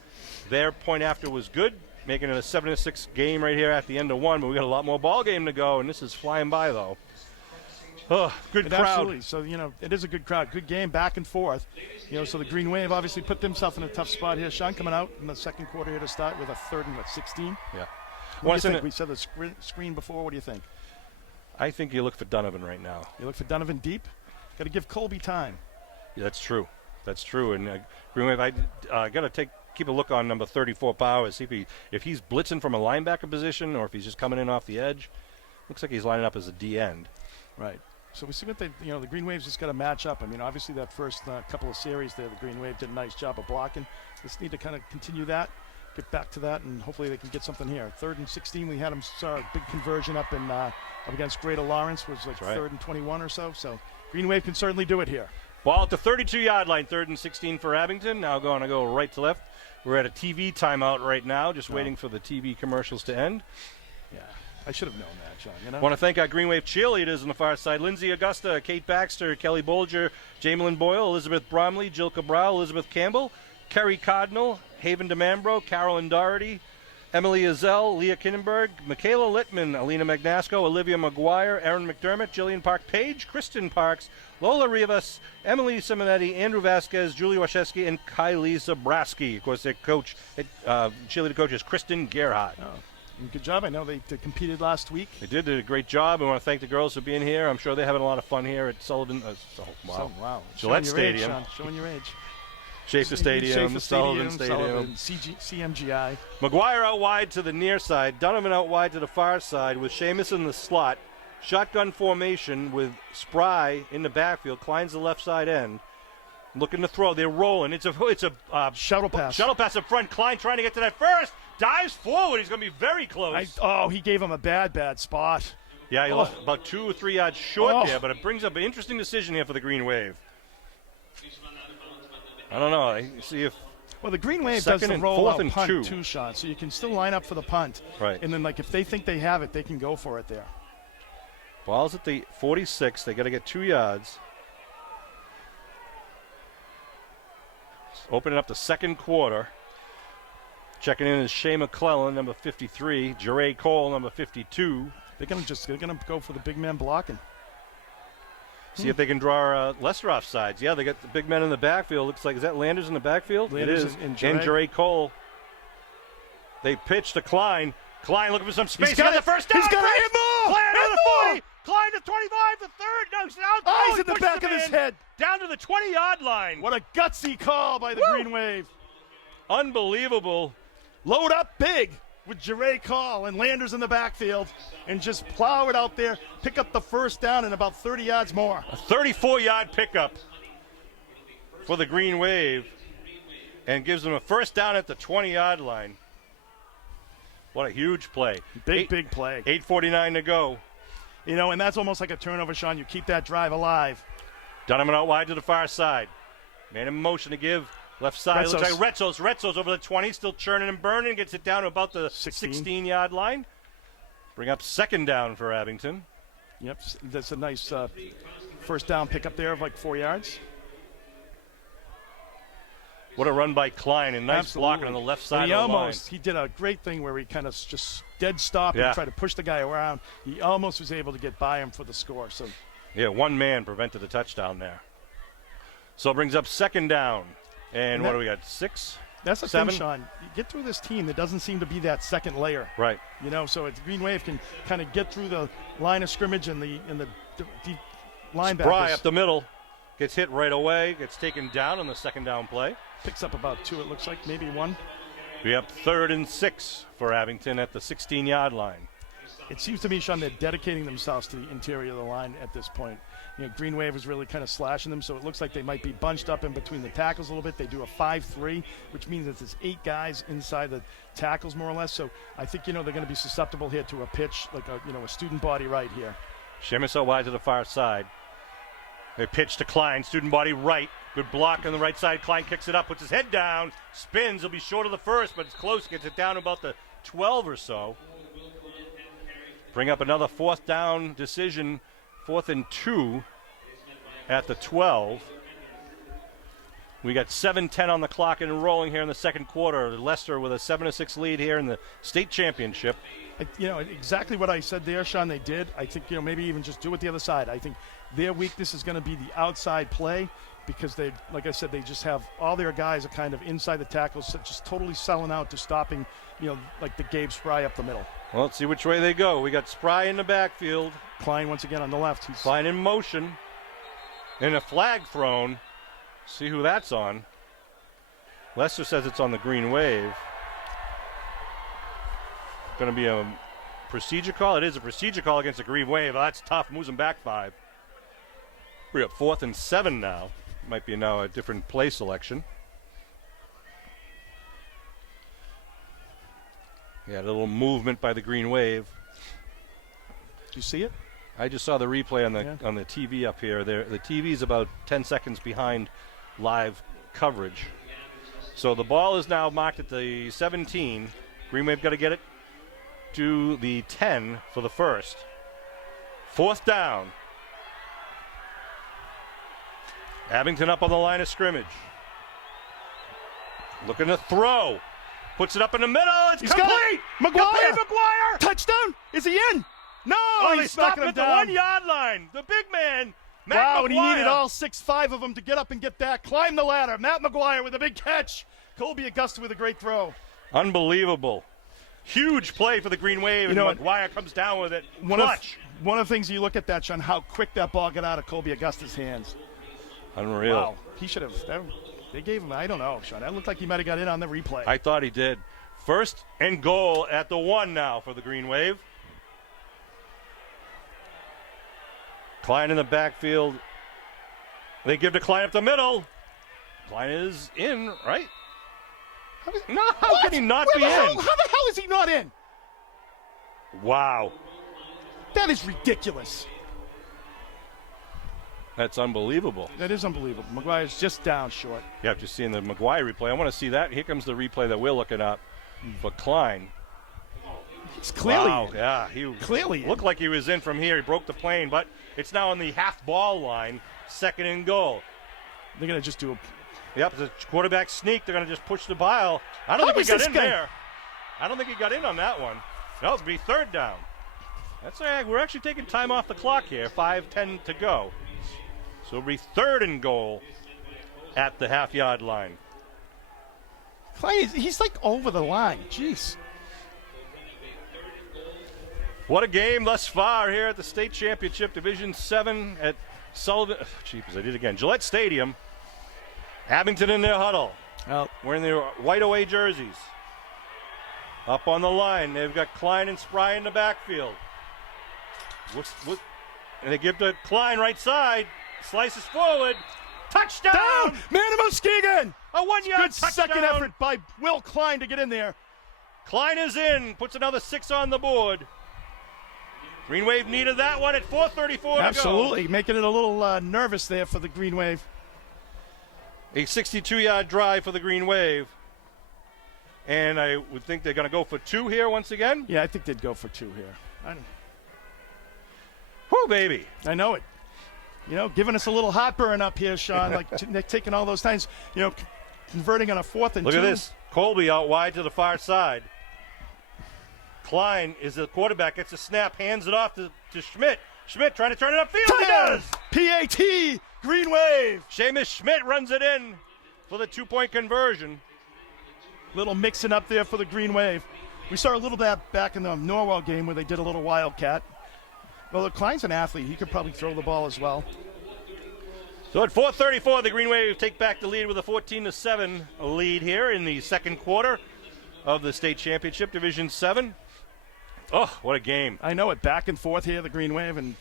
Their point after was good, making it a 7-6 game right here at the end of 1, but we got a lot more ball game to go, and this is flying by, though. Oh, good crowd. Absolutely. So, it is a good crowd. Good game, back and forth. So the Green Wave obviously put themselves in a tough spot here. Sean coming out in the second quarter here to start with a 3rd and 16. Yeah. What do you think? We said the screen before. What do you think? I think you look for Donovan right now. You look for Donovan deep? Got to give Colby time. Yeah, that's true. That's true. And Green Wave, I got to keep a look on number 34, Powers, see if he's blitzing from a linebacker position or if he's just coming in off the edge. Looks like he's lining up as a D end. Right. So we see what the Green Wave's just got to match up. I mean, obviously that first couple of series there, the Green Wave did a nice job of blocking. Just need to kind of continue that, get back to that, and hopefully they can get something here. 3rd and 16, we had them saw a big conversion up against Greater Lawrence, was like right. 3rd and 21 or so. So Green Wave can certainly do it here. Ball at the 32-yard line, 3rd and 16 for Abington. Now going to go right to left. We're at a TV timeout right now, just waiting for the TV commercials to end. Yeah, I should have known that, John. Want to thank our Green Wave cheerleaders on the far side. Lindsay Augusta, Kate Baxter, Kelly Bolger, Jamelyn Boyle, Elizabeth Bromley, Jill Cabral, Elizabeth Campbell, Kerry Cardinal, Haven DeMambro, Carolyn Doherty, Emily Azell, Leah Kinnenberg, Michaela Littman, Alina Magnasco, Olivia McGuire, Erin McDermott, Jillian Park-Page, Kristen Parks, Lola Rivas, Emily Simonetti, Andrew Vasquez, Julie Washewski, and Kylie Zabrowski. Of course, their coach, cheerleader coach is Kristen Gerhardt. Oh, good job. I know they competed last week. They did a great job. I want to thank the girls for being here. I'm sure they're having a lot of fun here at Sullivan. Wow. Gillette Stadium. Age, showing your age. Schaefer Stadium, Sullivan Stadium. CMGI. McGuire out wide to the near side. Donovan out wide to the far side with Seamus in the slot. Shotgun formation with Spry in the backfield. Klein's the left side end. Looking to throw. They're rolling. It's a shuttle pass. Shuttle pass up front. Klein trying to get to that first. Dives forward. He's going to be very close. He gave him a bad spot. Yeah, he lost about 2 or 3 yards short there, but it brings up an interesting decision here for the Green Wave. I don't know. See if. Well, the Green Wave does the roll-out punt two shots, so you can still line up for the punt. Right. And then, if they think they have it, they can go for it there. Ball's at the 46. They got to get 2 yards. Opening up the second quarter. Checking in is Shea McClellan, number 53. Jeray Cole, number 52. They're gonna go for the big man blocking. See if they can draw Leicester off sides. Yeah, they got the big men in the backfield. Looks like, is that Landers in the backfield? Landers it is. And Jeray Cole. They pitch to Klein. Klein looking for some space. He's got the first down. He's got it. Klein to the 40. Klein to 25, the third. No, he's out. He's in the back of his head. Down to the 20-yard line. What a gutsy call by the Green Wave. Unbelievable. Load up big with Jeray Call and Landers in the backfield and just plow it out there, pick up the first down and about 30 yards more. A 34-yard pickup for the Green Wave and gives them a first down at the 20-yard line. What a huge play. Big play. 8:49 to go. And that's almost like a turnover, Sean. You keep that drive alive. Donovan out wide to the far side. Man in motion to give. Left side, looks like Retzos over the 20, still churning and burning, gets it down to about the 16-yard line. Bring up second down for Abington. Yep, that's a nice first down pickup there of like 4 yards. What a run by Klein, and nice blocking on the left side of the line. He did a great thing where he kind of just dead stopped and tried to push the guy around. He almost was able to get by him for the score. So Yeah, one man prevented the touchdown there. So it brings up second down. And what do we got, 6? That's the 7? thing, Sean. You get through this team, there doesn't seem to be that second layer. Right. You know, so it's Green Wave can kind of get through the line of scrimmage and the deep linebackers. Spry up the middle. Gets hit right away. Gets taken down on the second down play. Picks up about 2, it looks like, maybe 1. We have 3rd and 6 for Abington at the 16-yard line. It seems to me, Sean, they're dedicating themselves to the interior of the line at this point. You know, Green Wave is really kind of slashing them, so it looks like they might be bunched up in between the tackles a little bit. They do a 5-3, which means that there's 8 guys inside the tackles, more or less. So I think, they're going to be susceptible here to a pitch, like a student body right here. Shemus out wide to the far side. They pitch to Klein, student body right. Good block on the right side. Klein kicks it up, puts his head down, spins. He'll be short of the first, but it's close. Gets it down about the 12 or so. Bring up another 4th down decision, 4th and 2 at the 12. We got 7:10 on the clock and rolling here in the second quarter. Leicester with a 7-6 lead here in the state championship. Exactly what I said there, Sean, they did. I think, maybe even just do it the other side. I think their weakness is going to be the outside play because they, like I said, they just have all their guys are kind of inside the tackles, just totally selling out to stopping, like the Gabe Spry up the middle. Well, let's see which way they go. We got Spry in the backfield. Klein once again on the left. Klein in motion. And a flag thrown. See who that's on. Leicester says it's on the Green Wave. Going to be a procedure call. It is a procedure call against the Green Wave. That's tough. Moves them back 5. We're up 4th and 7 now. Might be now a different play selection. Yeah, a little movement by the Green Wave. Did you see it? I just saw the replay on the TV up here. The TV is about 10 seconds behind live coverage. So the ball is now marked at the 17. Green Wave got to get it to the 10 for the first. 4th down. Abington up on the line of scrimmage. Looking to throw. Puts it up in the middle. It's complete. McGuire. McGuire. Touchdown. Is he in? No. Oh, they he's stopped knocking him him at the down. 1-yard line. The big man. Matt Wow, McGuire. and he needed all 6'5" of them to get up and get back. Climb the ladder. Matt McGuire with a big catch. Colby Augusta with a great throw. Unbelievable. Huge play for the Green Wave, and McGuire comes down with it. Clutch. One of the things you look at that, Sean, how quick that ball got out of Colby Augusta's hands. Unreal. Wow. He should have. They gave him, I don't know, Sean. That looked like he might have got in on the replay. I thought he did. 1st and goal at the 1 now for the Green Wave. Klein in the backfield. They give to Klein up the middle. Klein is in, right? How can he not be in? How the hell is he not in? Wow. That is ridiculous. That's unbelievable. That is unbelievable. McGuire's just down short. Yeah, I've just seen the McGuire replay. I want to see that. Here comes the replay that we're looking at for Klein. He's clearly wow, in. yeah. He clearly looked like he was in from here. He broke the plane, but it's now on the half-ball line, 2nd and goal. They're going to just do a... Yep, it's a quarterback sneak. They're going to just push the pile. I don't think he got in there. I don't think he got in on that one. No, it'll be 3rd down. That's all right. We're actually taking time off the clock here. 5:10 to go. So it'll be 3rd and goal at the half-yard line. Clay, he's like over the line. Jeez. What a game thus far here at the state championship, Division 7 at Sullivan. I did it again. Gillette Stadium. Abington in their huddle. Well, wearing their white away jerseys. Up on the line, they've got Klein and Spry in the backfield. And they give to Klein right side. Slices forward. Touchdown! Down! Man of Muskegon! A 1-yard good touchdown. Second effort by Will Klein to get in there. Klein is in. Puts another 6 on the board. Green Wave needed that one at 4:34 to go. Absolutely. Making it a little nervous there for the Green Wave. A 62-yard drive for the Green Wave. And I would think they're going to go for 2 here once again. Yeah, I think they'd go for 2 here. Whoo, baby. I know it. Giving us a little heartburn up here, Sean, like taking all those times, converting on a 4th and 2. Look at this. Colby out wide to the far side. Klein is the quarterback, gets a snap, hands it off to Schmidt. Schmidt trying to turn it upfield. He does! PAT, Green Wave. Seamus Schmidt runs it in for the 2-point conversion. Little mixing up there for the Green Wave. We saw a little bit back in the Norwell game where they did a little wildcat. Well, Klein's an athlete. He could probably throw the ball as well. So at 4:34, the Green Wave take back the lead with a 14-7 lead here in the second quarter of the state championship, Division 7. Oh, what a game. I know it. Back and forth here, the Green Wave. And,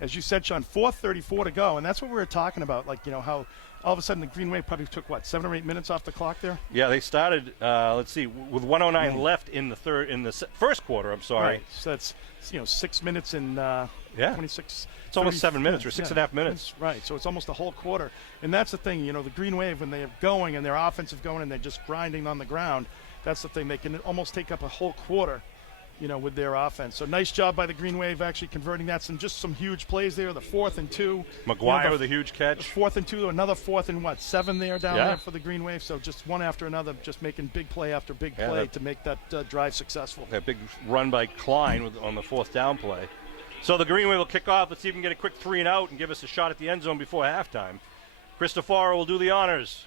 as you said, Sean, 4:34 to go. And that's what we were talking about, how all of a sudden the Green Wave probably took, 7 or 8 minutes off the clock there? Yeah, they started, with 1:09 left in the first quarter, I'm sorry. Right. So that's, 6 minutes and 26. It's almost 7 minutes or 6.5 minutes. Right. So it's almost a whole quarter. And that's the thing, the Green Wave, when they're going and they're offensive going and they're just grinding on the ground, that's the thing. They can almost take up a whole quarter, with their offense. So nice job by the Green Wave actually converting that. Some huge plays there. The 4th and 2. McGuire with a huge catch. 4th and 2, another 4th and 7 there down there for the Green Wave. So just one after another, just making big play after big play to make that drive successful. That big run by Klein on the 4th down play. So the Green Wave will kick off. Let's see if we can get a quick 3 and out and give us a shot at the end zone before halftime. Cristofaro will do the honors.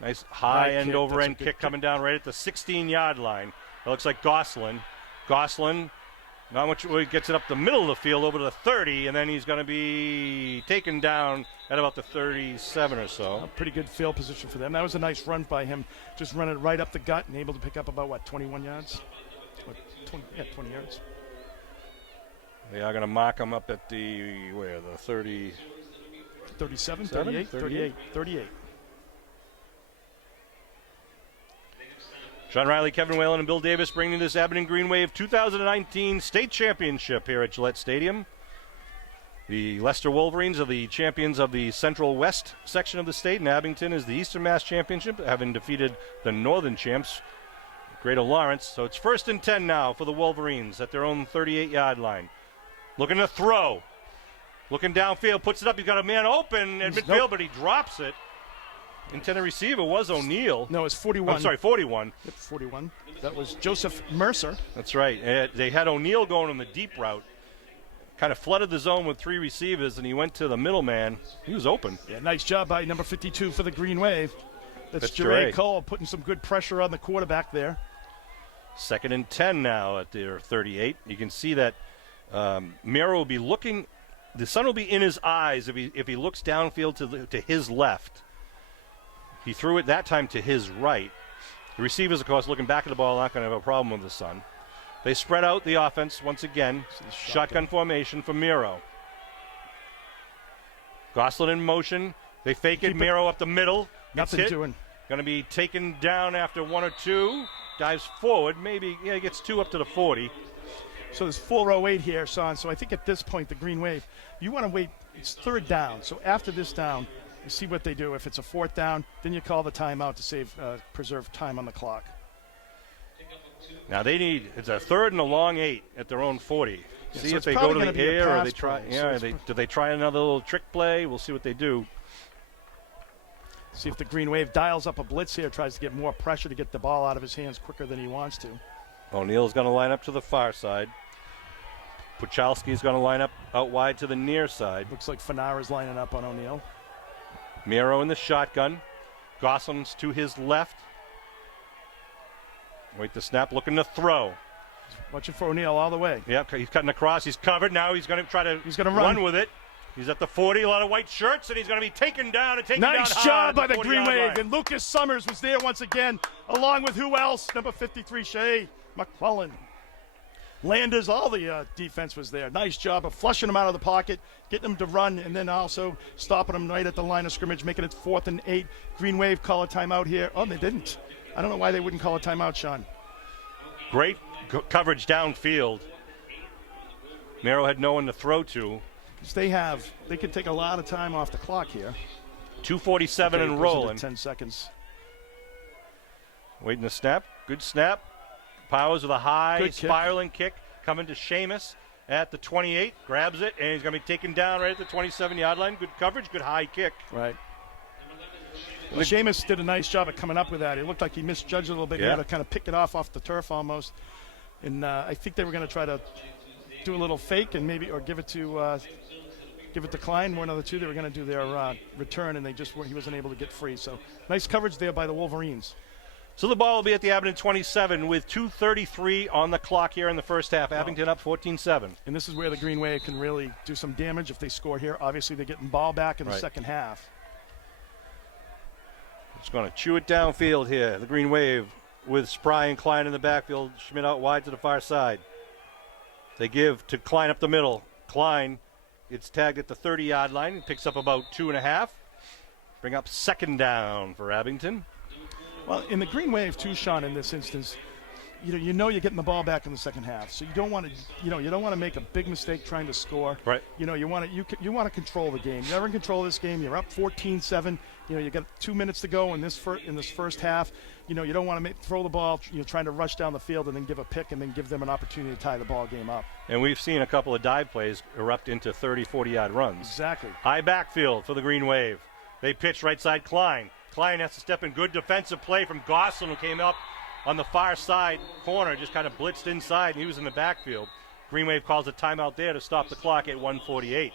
Nice high end over end kick coming down right at the 16-yard line. It looks like Gosselin, not much. He gets it up the middle of the field over to the 30, and then he's going to be taken down at about the 37 or so. A pretty good field position for them. That was a nice run by him, just running right up the gut and able to pick up about 21 yards. 20 yards. They are going to mark him up at the 30. 37, 38. Sean Riley, Kevin Whalen, and Bill Davis bringing this Abington Green Wave 2019 state championship here at Gillette Stadium. The Leicester Wolverines are the champions of the Central West section of the state, and Abington is the Eastern Mass Championship, having defeated the Northern champs, Greater Lawrence. So it's 1st and 10 now for the Wolverines at their own 38-yard line. Looking to throw. Looking downfield, puts it up. He's got a man open at midfield, but he drops it. Intended receiver was O'Neill. No, it's 41. I'm sorry, 41. Yep, 41. That was Joseph Mercer. That's right. They had O'Neill going on the deep route. Kind of flooded the zone with 3 receivers, and he went to the middleman. He was open. Yeah, nice job by number 52 for the Green Wave. That's Jere Cole putting some good pressure on the quarterback there. 2nd and 10 now at their 38. You can see that Miro will be looking. The sun will be in his eyes if he looks downfield to his left. He threw it that time to his right. The receivers, of course, looking back at the ball, not going to have a problem with the sun. They spread out the offense once again. Shotgun formation for Miro. Gosselin in motion. They fake it. Miro up the middle. Nothing doing. Going to be taken down after 1 or 2. Dives forward. Maybe, he gets 2 up to the 40. So there's 4:08 here, Sean. So I think at this point, the Green Wave, you want to wait. It's 3rd down. So after this down, you see what they do. If it's a 4th down, then you call the timeout to preserve time on the clock. Now it's a 3rd and a long 8 at their own 40. Yeah, see so if they go to the air or they try. Play, do they try another little trick play? We'll see what they do. See if the Green Wave dials up a blitz here, tries to get more pressure to get the ball out of his hands quicker than he wants to. O'Neill's going to line up to the far side. Puchalski's going to line up out wide to the near side. Looks like Fanara's lining up on O'Neill. Miro in the shotgun. Gosselin's to his left. Wait the snap, looking to throw. Watching for O'Neill all the way. Yep, he's cutting across. He's covered. Now he's going to try to run with it. He's at the 40, a lot of white shirts, and he's going to be taken down and taken down. Nice job by the Green Wave. And Lucas Summers was there once again, along with who else? Number 53, Shea McClellan. Landers, all the defense was there. Nice job of flushing them out of the pocket, getting them to run, and then also stopping them right at the line of scrimmage, making it 4th and 8. Green Wave call a timeout here. Oh, they didn't. I don't know why they wouldn't call a timeout, Sean. Great coverage downfield. Miro had no one to throw to. They can take a lot of time off the clock here. 2:47 and rolling. 10 seconds. Waiting the snap. Good snap. Powers with a high good spiraling kick coming to Seamus at the 28. Grabs it, and he's going to be taken down right at the 27-yard line. Good coverage, good high kick. Right. Well, Seamus did a nice job of coming up with that. It looked like he misjudged a little bit. He had to kind of pick it off the turf almost. And I think they were going to try to do a little fake and maybe or give it to Klein. One of the two, they were going to do their return, and he wasn't able to get free. So nice coverage there by the Wolverines. So the ball will be at the Abington 27 with 2:33 on the clock here in the first half. Abington up 14-7. And this is where the Green Wave can really do some damage if they score here. Obviously, they're getting ball back in the second half. It's going to chew it downfield here. The Green Wave with Spry and Klein in the backfield. Schmidt out wide to the far side. They give to Klein up the middle. Klein gets tagged at the 30-yard line and picks up about 2.5. Bring up second down for Abington. Well, in the Green Wave too, Sean, in this instance, you know you're getting the ball back in the second half, so you don't want to make a big mistake trying to score. Right. You want to control the game. You're never in control of this game. You're up 14-7. You got 2 minutes to go in this first half. You don't want to throw the ball. Trying to rush down the field and then give a pick and then give them an opportunity to tie the ball game up. And we've seen a couple of dive plays erupt into 30, 40-yard runs. Exactly. High backfield for the Green Wave. They pitch right side Klein. Klein has to step in. Good defensive play from Gosselin, who came up on the far side corner, just kind of blitzed inside, and he was in the backfield. Green Wave calls a timeout there to stop the clock at 1:48.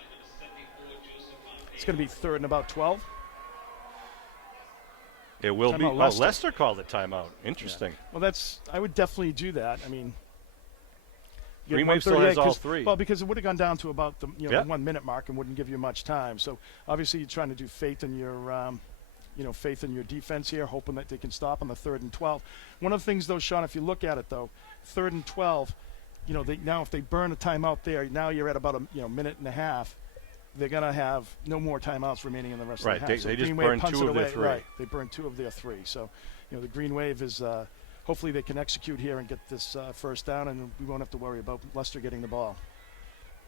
It's going to be third and about 12. It will be. Leicester. Leicester called a timeout. Interesting. Yeah. Well, I would definitely do that. I mean, Green Wave still has all three. Well, because it would have gone down to about the 1 minute mark and wouldn't give you much time. So obviously you're trying to do faith in your faith in your defense here, hoping that they can stop on the 3rd and 12. One of the things, though, Sean, if you look at it, though, 3rd and 12, now if they burn a timeout there, now you're at about a minute and a half. They're going to have no more timeouts remaining in the rest of the half. Right, so they just Green burned Wave 2 of their 3. Right, they burned 2 of their 3. So, the Green Wave is hopefully they can execute here and get this first down, and we won't have to worry about Leicester getting the ball.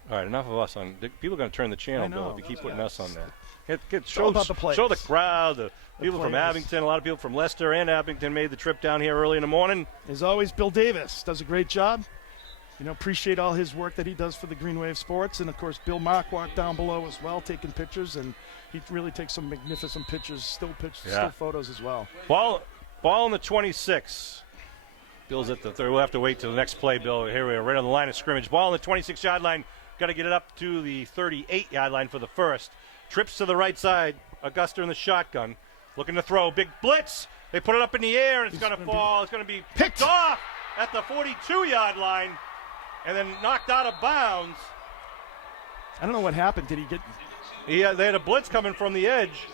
All right, enough of us on. People are going to turn the channel, Bill, if you keep putting us on there. Show the crowd, the people from Abington, a lot of people from Leicester and Abington made the trip down here early in the morning. As always, Bill Davis does a great job. Appreciate all his work that he does for the Green Wave Sports. And, of course, Bill Marquardt down below as well, taking pictures. And he really takes some magnificent pictures, still photos as well. Ball on the 26. Bill's at the 3rd. We'll have to wait till the next play, Bill. Here we are, right on the line of scrimmage. Ball on the 26-yard line. Got to get it up to the 38-yard line for the first. Trips to the right side. Augusta in the shotgun. Looking to throw. Big blitz. They put it up in the air, and it's going to fall. It's going to be picked off at the 42-yard line and then knocked out of bounds. I don't know what happened. Did he get... Yeah, they had a blitz coming from the edge.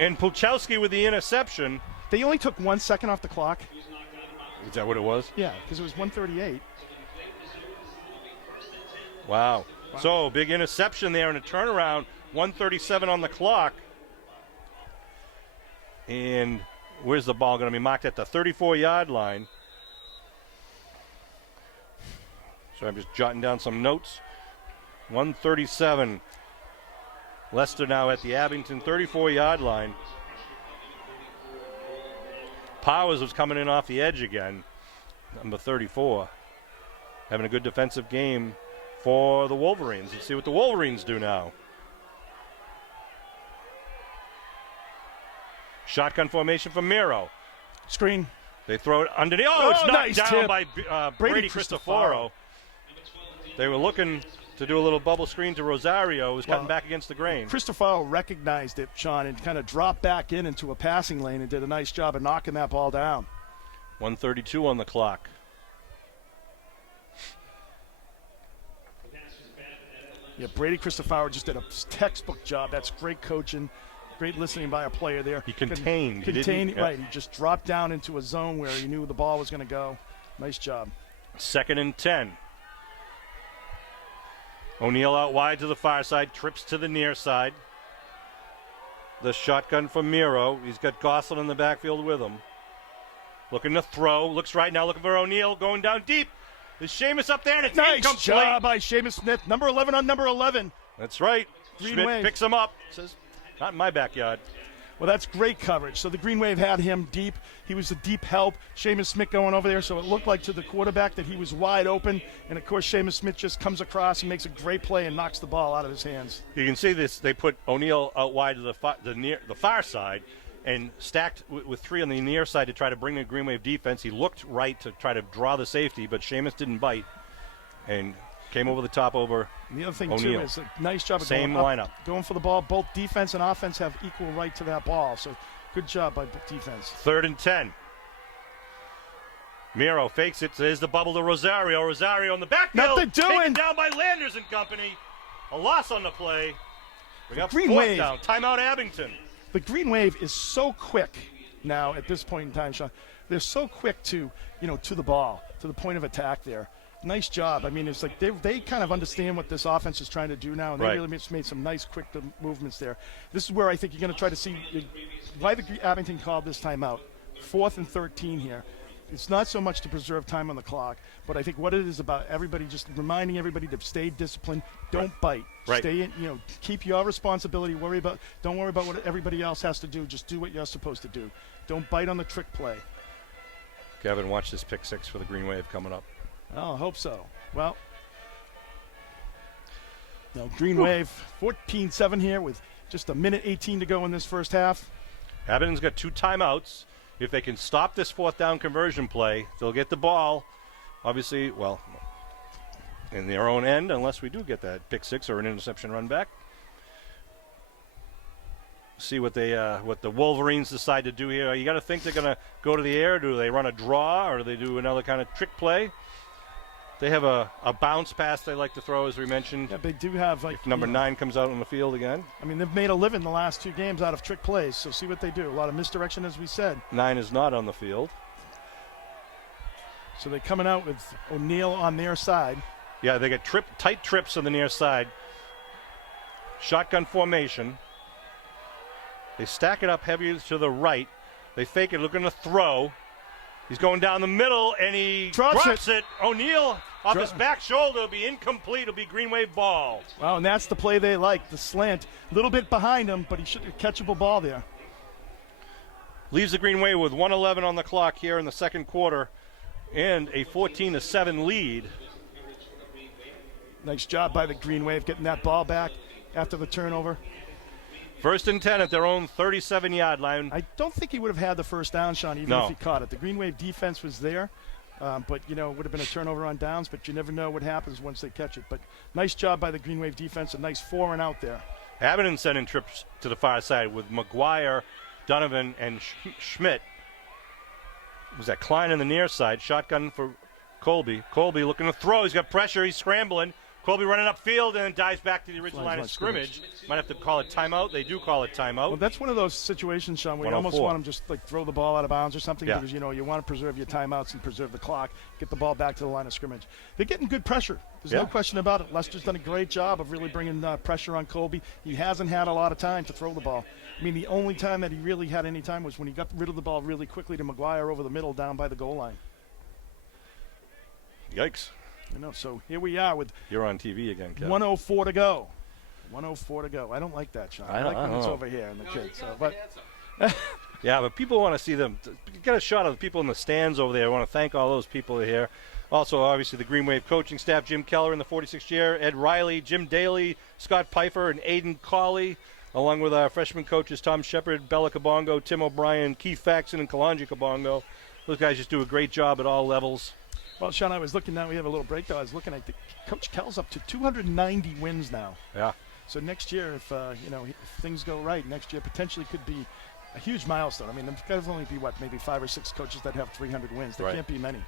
And Puchowski with the interception. They only took 1 second off the clock. Is that what it was? Yeah, because it was 1:38. Wow. So, big interception there and a turnaround. 1:37 on the clock. And where's the ball going to be marked? At the 34-yard line. So I'm just jotting down some notes. 1:37. Leicester now at the Abington 34-yard line. Powers was coming in off the edge again. Number 34. Having a good defensive game for the Wolverines. Let's see what the Wolverines do now. Shotgun formation for Miro. Screen. They throw it underneath. Oh, it's knocked nice down tip by Brady Cristoforo. They were looking to do a little bubble screen to Rosario, who was cutting back against the grain. Cristoforo recognized it, Sean, and kind of dropped back into a passing lane and did a nice job of knocking that ball down. 1:32 on the clock. Yeah, Brady Cristoforo just did a textbook job. That's great coaching, great listening by a player there. He contained. Right, he just dropped down into a zone where he knew the ball was going to go. Nice job. 2nd and 10. O'Neal out wide to the far side, trips to the near side. The shotgun for Miro. He's got Gosselin in the backfield with him. Looking to throw. Looks right now, looking for O'Neal, going down deep. Is Seamus up there, and it's nice incomplete. Job by Seamus Smith. Number 11 on number 11. That's right. Green Schmidt Wave picks him up. Says, not in my backyard. Well, that's great coverage. So the Green Wave had him deep. He was a deep help. Seamus Smith going over there, so it looked like to the quarterback that he was wide open. And, of course, Seamus Smith just comes across and makes a great play and knocks the ball out of his hands. You can see this. They put O'Neal out wide to the far side. and stacked with 3 on the near side to try to bring the Green Wave defense. He looked right to try to draw the safety, but Seamus didn't bite and came over the top over And the other thing, O'Neal. too, is a nice job of Same going up, lineup. going for the ball. Both defense and offense have equal right to that ball. So good job by defense. 3rd and 10. Miro fakes it. There's the bubble to Rosario. Rosario on the backfield. Nothing doing. Taken down by Landers and company. A loss on the play. We got Green 4th Wave. down. Timeout Abington. The Green Wave is so quick now at this point in time, Sean. They're so quick to the ball, to the point of attack there. Nice job. I mean, it's like they kind of understand what this offense is trying to do now, and they Right. really made some nice, quick movements there. This is where I think you're going to try to see why the Abington called this timeout. 4th and 13 here. It's not so much to preserve time on the clock, but I think what it is about everybody just reminding everybody to stay disciplined. Don't bite. Right. Stay in. Keep your responsibility. Don't worry about what everybody else has to do. Just do what you're supposed to do. Don't bite on the trick play. Kevin, watch this pick 6 for the Green Wave coming up. Oh, I hope so. Well, Green Wave 14-7 here with just a minute 18 to go in this first half. Abington's got 2 timeouts. If they can stop this 4th down conversion play, they'll get the ball. Obviously, well, in their own end, unless we do get that pick 6 or an interception run back. See what the Wolverines decide to do here. You got to think they're going to go to the air. Do they run a draw, or do they do another kind of trick play? They have a bounce pass they like to throw, as we mentioned. Yeah, they do have If number 9 comes out on the field again. I mean, they've made a living the last 2 games out of trick plays, so see what they do. A lot of misdirection, as we said. 9 is not on the field. So they're coming out with O'Neal on their side. Yeah, they get tight trips on the near side. Shotgun formation. They stack it up heavy to the right. They fake it, looking to throw. He's going down the middle, and he drops it. O'Neal off his back shoulder. It'll be incomplete. It'll be Green Wave ball. Wow, and that's the play they like, the slant. A little bit behind him, but he should have a catchable ball there. Leaves the Green Wave with 1:11 on the clock here in the second quarter and a 14-7 lead. Nice job by the Green Wave getting that ball back after the turnover. 1st and 10 at their own 37-yard line. I don't think he would have had the first down, Sean, even if he caught it. The Green Wave defense was there, but, it would have been a turnover on downs, but you never know what happens once they catch it. But nice job by the Green Wave defense, a nice 4 and out there. Abington sending trips to the far side with McGuire, Donovan, and Schmidt. Was that Klein on the near side? Shotgun for Colby. Colby looking to throw. He's got pressure. He's scrambling. Colby running upfield and then dives back to the original line of scrimmage. Might have to call it timeout. They do call it timeout. Well, that's one of those situations, Sean, where you almost want them just like throw the ball out of bounds or something because, you want to preserve your timeouts and preserve the clock, get the ball back to the line of scrimmage. They're getting good pressure. There's no question about it. Leicester's done a great job of really bringing pressure on Colby. He hasn't had a lot of time to throw the ball. I mean, the only time that he really had any time was when he got rid of the ball really quickly to McGuire over the middle down by the goal line. Yikes. So here we are with You're on TV again, Kevin. 1:04 to go. 1:04 to go. I don't like that, Sean. I like when it's know. over here and the kids. So, but Yeah, but people want to see them. Get a shot of the people in the stands over there. I want to thank all those people here. Also, obviously, the Green Wave coaching staff, Jim Keller in the 46th year, Ed Riley, Jim Daly, Scott Pfeiffer, and Aiden Cawley, along with our freshman coaches, Tom Shepard, Bella Kabongo, Tim O'Brien, Keith Faxon, and Kalonji Kabongo. Those guys just do a great job at all levels. Well, Sean, I was looking now. We have a little break, though. I was looking at Coach Kell's up to 290 wins now. Yeah. So next year, if things go right, next year potentially could be a huge milestone. I mean, there's got to only be, maybe 5 or 6 coaches that have 300 wins. There can't be many.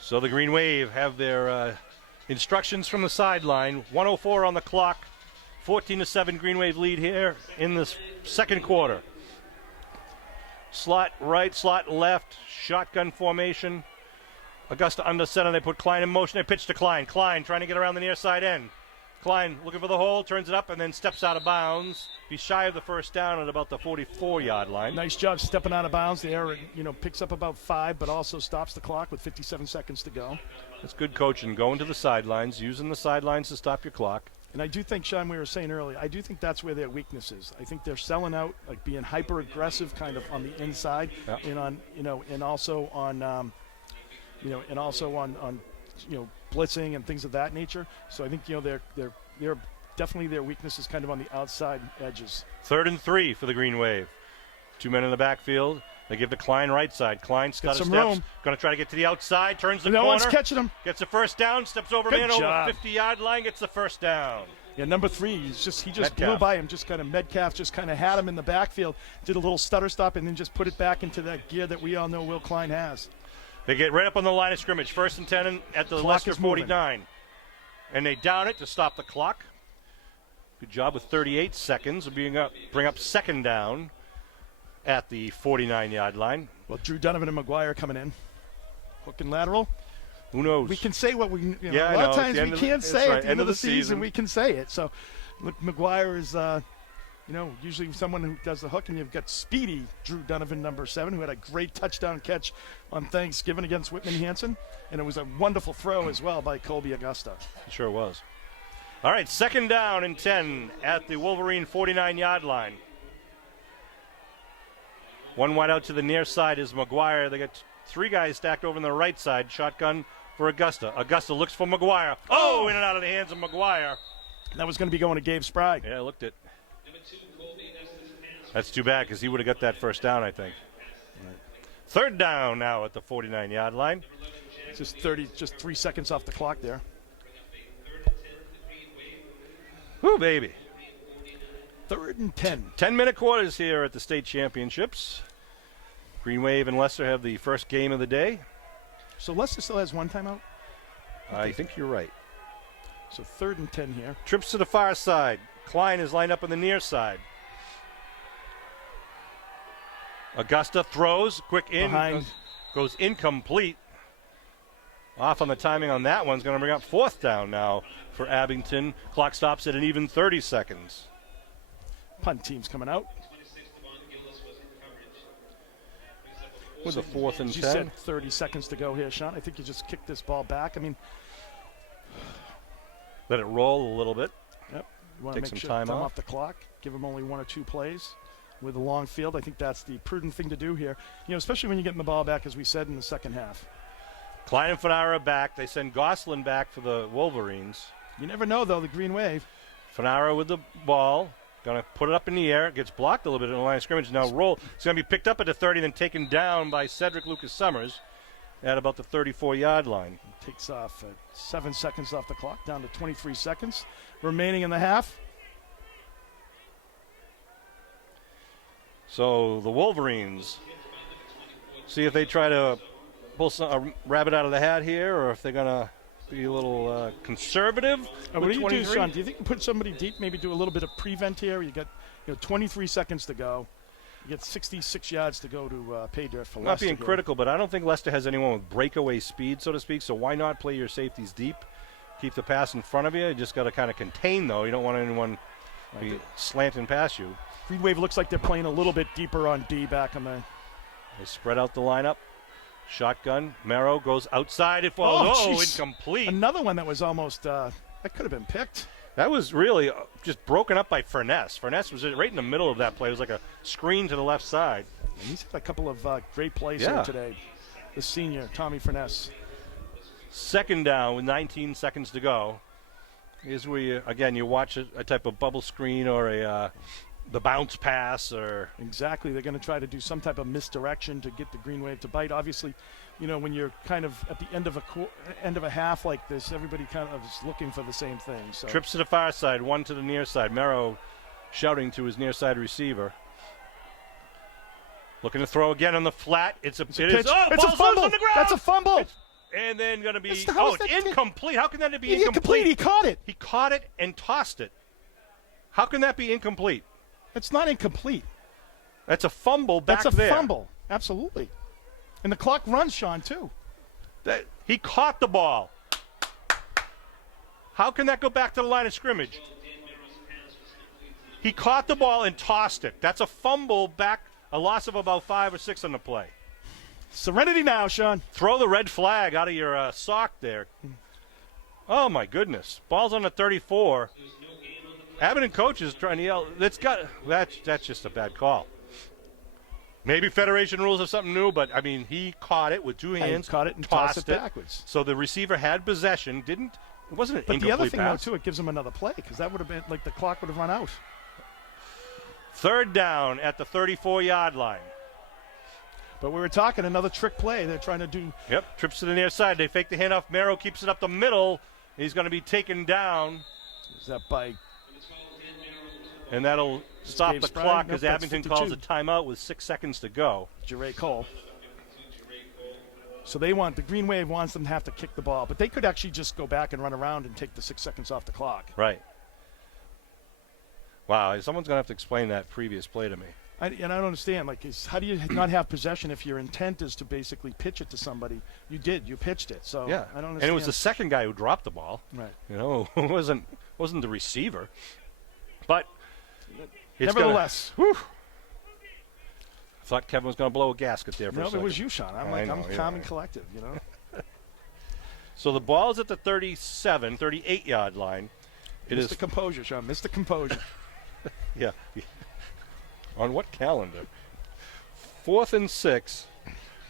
So the Green Wave have their instructions from the sideline. 1:04 on the clock. 14-7 Green Wave lead here in this second quarter. Slot right, slot left, shotgun formation. Augusta under center. They put Klein in motion. They pitch to Klein. Klein trying to get around the near side end. Klein looking for the hole, turns it up, and then steps out of bounds. Be shy of the first down at about the 44-yard line. Nice job stepping out of bounds there. Picks up about 5, but also stops the clock with 57 seconds to go. That's good coaching. Going to the sidelines, using the sidelines to stop your clock. And I do think, Sean, we were saying earlier, I do think that's where their weakness is. I think they're selling out, like being hyper aggressive, kind of on the inside, and also on blitzing and things of that nature. So I think they're definitely their weakness is kind of on the outside edges. 3rd and 3 for the Green Wave. 2 men in the backfield. They give to Klein right side. Klein stutter some steps. room. Going to try to get to the outside. Turns the No corner. one's catching him. Gets the first down. Steps over Good man job. over 50-yard line. Gets the first down. Yeah, number 3, he just Metcalf. blew by him. Just kind of Metcalf just kind of had him in the backfield, did a little stutter stop, and then just put it back into that gear that we all know Will Klein has. They get right up on the line of scrimmage. 1st and 10 at the Clock Leicester is moving. 49. And they down it to stop the clock. Good job with 38 seconds of bring up 2nd down at the 49-yard line. Well, Drew Donovan and McGuire coming in. Hook and lateral. Who knows? We can say what we, Yeah, a lot of times we can't say right. at the end of the season. We can say it. So, look, McGuire is, usually someone who does the hook, and you've got speedy Drew Donovan, number 7, who had a great touchdown catch on Thanksgiving against Whitman Hanson, and it was a wonderful throw as well by Colby Augusta. It sure was. All right, 2nd down and 10 at the Wolverine 49-yard line. One wide out to the near side is McGuire. They got 3 guys stacked over on the right side. Shotgun for Augusta. Augusta looks for McGuire. Oh, in and out of the hands of McGuire. That was going to be going to Gabe Sprague. Yeah, looked it. That's too bad because he would have got that first down, I think. 3rd down now at the 49-yard line. Just 3 seconds off the clock there. Whoo, baby. 3rd and 10. 10-minute quarters here at the state championships. Green Wave and Leicester have the first game of the day. So Leicester still has 1 timeout? I think you're right. So 3rd and 10 here. Trips to the far side. Klein is lined up on the near side. Augusta throws. Quick in. Behind. Goes incomplete. Off on the timing on that one's going to bring up 4th down now for Abington. Clock stops at an even 30 seconds. Punt team's coming out. With a 4th and You 10. said 30 seconds to go here, Sean. I think you just kick this ball back. I mean, Let it roll a little bit. yep. You want to Take make some sure time time off. off the clock. Give them only 1 or 2 plays with a long field. I think that's the prudent thing to do here. Especially when you're getting the ball back, as we said in the second half. Klein and Fanara back. They send Gosselin back for the Wolverines. You never know, though. The Green Wave. Fanara with the ball. Going to put it up in the air. Gets blocked a little bit in the line of scrimmage. Now roll. It's going to be picked up at the 30, then taken down by Cedric Lucas Summers at about the 34-yard line. Takes off 7 seconds off the clock, down to 23 seconds remaining in the half. So the Wolverines see if they try to pull a rabbit out of the hat here, or if they're going to be a little conservative. What with do you 23. do, Sean? Do you think you put somebody deep, maybe do a little bit of prevent here? You got 23 seconds to go. You get 66 yards to go to pay dirt for Not Leicester being here. critical, but I don't think Leicester has anyone with breakaway speed, so to speak, so why not play your safeties deep? Keep the pass in front of you. You just got to kind of contain, though. You don't want anyone be slanting past you. Green Wave looks like they're playing a little bit deeper on D back on the. They spread out the lineup. Shotgun. Merrow goes outside. It falls. Oh, jeez. incomplete. Another one that was almost that could have been picked. That was really just broken up by Furness. Furness was right in the middle of that play. It was like a screen to the left side. And he's had a couple of great plays Yeah. here today. The senior, Tommy Furness. 2nd down with 19 seconds to go. Here's where you, again, you watch a type of bubble screen or the bounce pass or. Exactly. They're going to try to do some type of misdirection to get the Green Wave to bite. Obviously, when you're kind of at the end of a half like this, everybody kind of is looking for the same thing. So Trips to the far side, 1 to the near side. Merrow shouting to his near side receiver. Looking to throw again on the flat. It's a pitch. Oh, It's a ball's fumble. loose on the ground. That's a fumble. And then going to be, It's incomplete. How can that be incomplete. He caught it. He caught it and tossed it. How can that be incomplete? It's not incomplete. That's a fumble back That's a there. fumble. Absolutely. And the clock runs, Sean, too. He caught the ball. How can that go back to the line of scrimmage? He caught the ball and tossed it. That's a fumble back, a loss of about 5 or 6 on the play. Serenity now, Sean. Throw the red flag out of your sock there. Oh, my goodness. Ball's on the 34. Abington coach is trying to yell. That's just a bad call. Maybe Federation rules have something new, but, he caught it with 2 hands. Caught it and tossed it backwards. So the receiver had possession, didn't It wasn't an But incomplete the other thing, pass. though, too, it gives them another play because that would have been like the clock would have run out. Third down at the 34-yard line. But we were talking another trick play. They're trying to do. Yep, trips to the near side. They fake the handoff. Merrow keeps it up the middle. He's going to be taken down. Is that by? And that'll stop Dave the Sprang? clock Nope, as that's Abington 52. calls a timeout with 6 seconds to go. Jeray Cole. So the Green Wave wants them to have to kick the ball, but they could actually just go back and run around and take the 6 seconds off the clock. Right. Wow, someone's going to have to explain that previous play to me. I don't understand. Like, how do you not have possession if your intent is to basically pitch it to somebody? You pitched it. So Yeah, I don't understand. and it was the second guy who dropped the ball. Right. You know, it wasn't the receiver. But it's Nevertheless. I thought Kevin was going to blow a gasket there for a No, second. it was you, Sean. I'm calm and collective, you know. So the ball's at the 38-yard line. Mr. Composure, Sean. Mr. Composure. Yeah. On what calendar? 4th and 6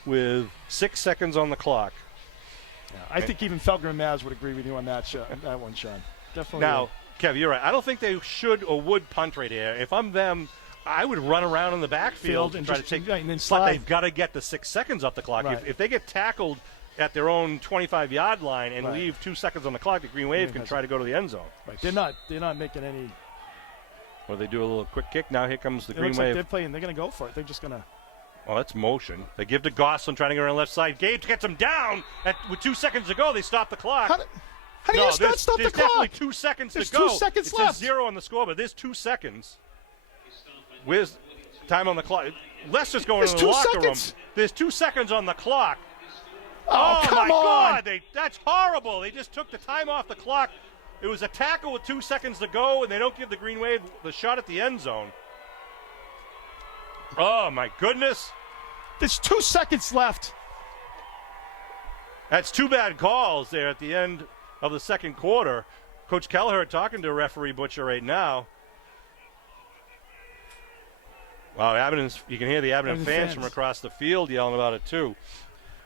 with 6 seconds on the clock. Yeah, I think even Felger and Maz would agree with you on that one, Sean. Definitely. Now, Kev, you're right. I don't think they should or would punt right here. If I'm them, I would run around in the backfield and try to take. And then but slide. they've got to get the 6 seconds off the clock. Right. If they get tackled at their own 25-yard line and Right. leave 2 seconds on the clock, the Green Wave can try to go to the end zone. Right. They're not making any. Or they do a little quick kick. Now here comes the It Green looks Wave. like they're playing. They're going to go for it. They're just going to. Oh, that's motion. They give to Gosselin trying to get around left side. Gabe gets him down with 2 seconds to go. They stop the clock. How do you not stop the there's clock? definitely 2 seconds There's to go. 2 seconds it left. says 0 on the score, but there's 2 seconds. Where's time on the clock? Leicester's going There's to the 2 locker seconds. room. There's 2 seconds on the clock. Oh, come my on. God! That's horrible. They just took the time off the clock. It was a tackle with 2 seconds to go, and they don't give the Green Wave the shot at the end zone. Oh my goodness! There's 2 seconds left. That's 2 bad calls there at the end of the second quarter. Coach Kelleher talking to referee Butcher right now. Wow, you can hear the Abington fans from across the field yelling about it too.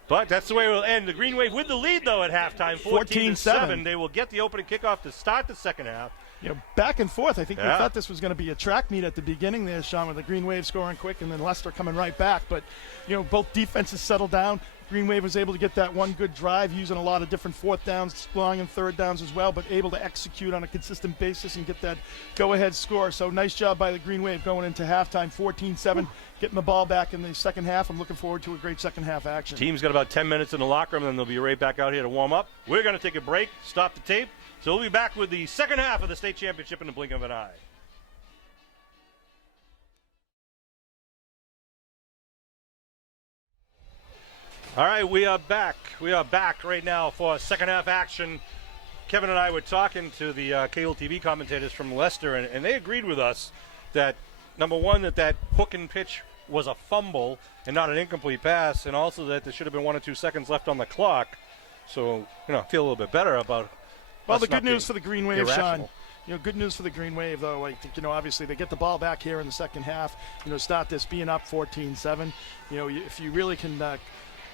But that's the way it will end. The Green Wave with the lead, though, at halftime, 14-7. They will get the opening kickoff to start the second half. You know, back and forth. I think we Yeah. thought this was going to be a track meet at the beginning there, Sean, with the Green Wave scoring quick and then Leicester coming right back. But, you know, both defenses settled down. Green Wave was able to get that one good drive using a lot of different fourth downs, long and third downs as well, but able to execute on a consistent basis and get that go-ahead score. So nice job by the Green Wave going into halftime, 14-7, getting the ball back in the second half. I'm looking forward to a great second half action. Team's got about 10 minutes in the locker room, and then they'll be right back out here to warm up. We're going to take a break, stop the tape. So we'll be back with the second half of the state championship in the blink of an eye. All right, we are back. We are back right now for second half action. Kevin and I were talking to the cable TV commentators from Leicester, and they agreed with us that, number one, that hook and pitch was a fumble and not an incomplete pass, and also that there should have been 1 or 2 seconds left on the clock. So, I feel a little bit better about. Well, the good news for the Green Wave, irrational. Sean. Good news for the Green Wave, though. I think, obviously they get the ball back here in the second half. Start this being up 14-7. If you really can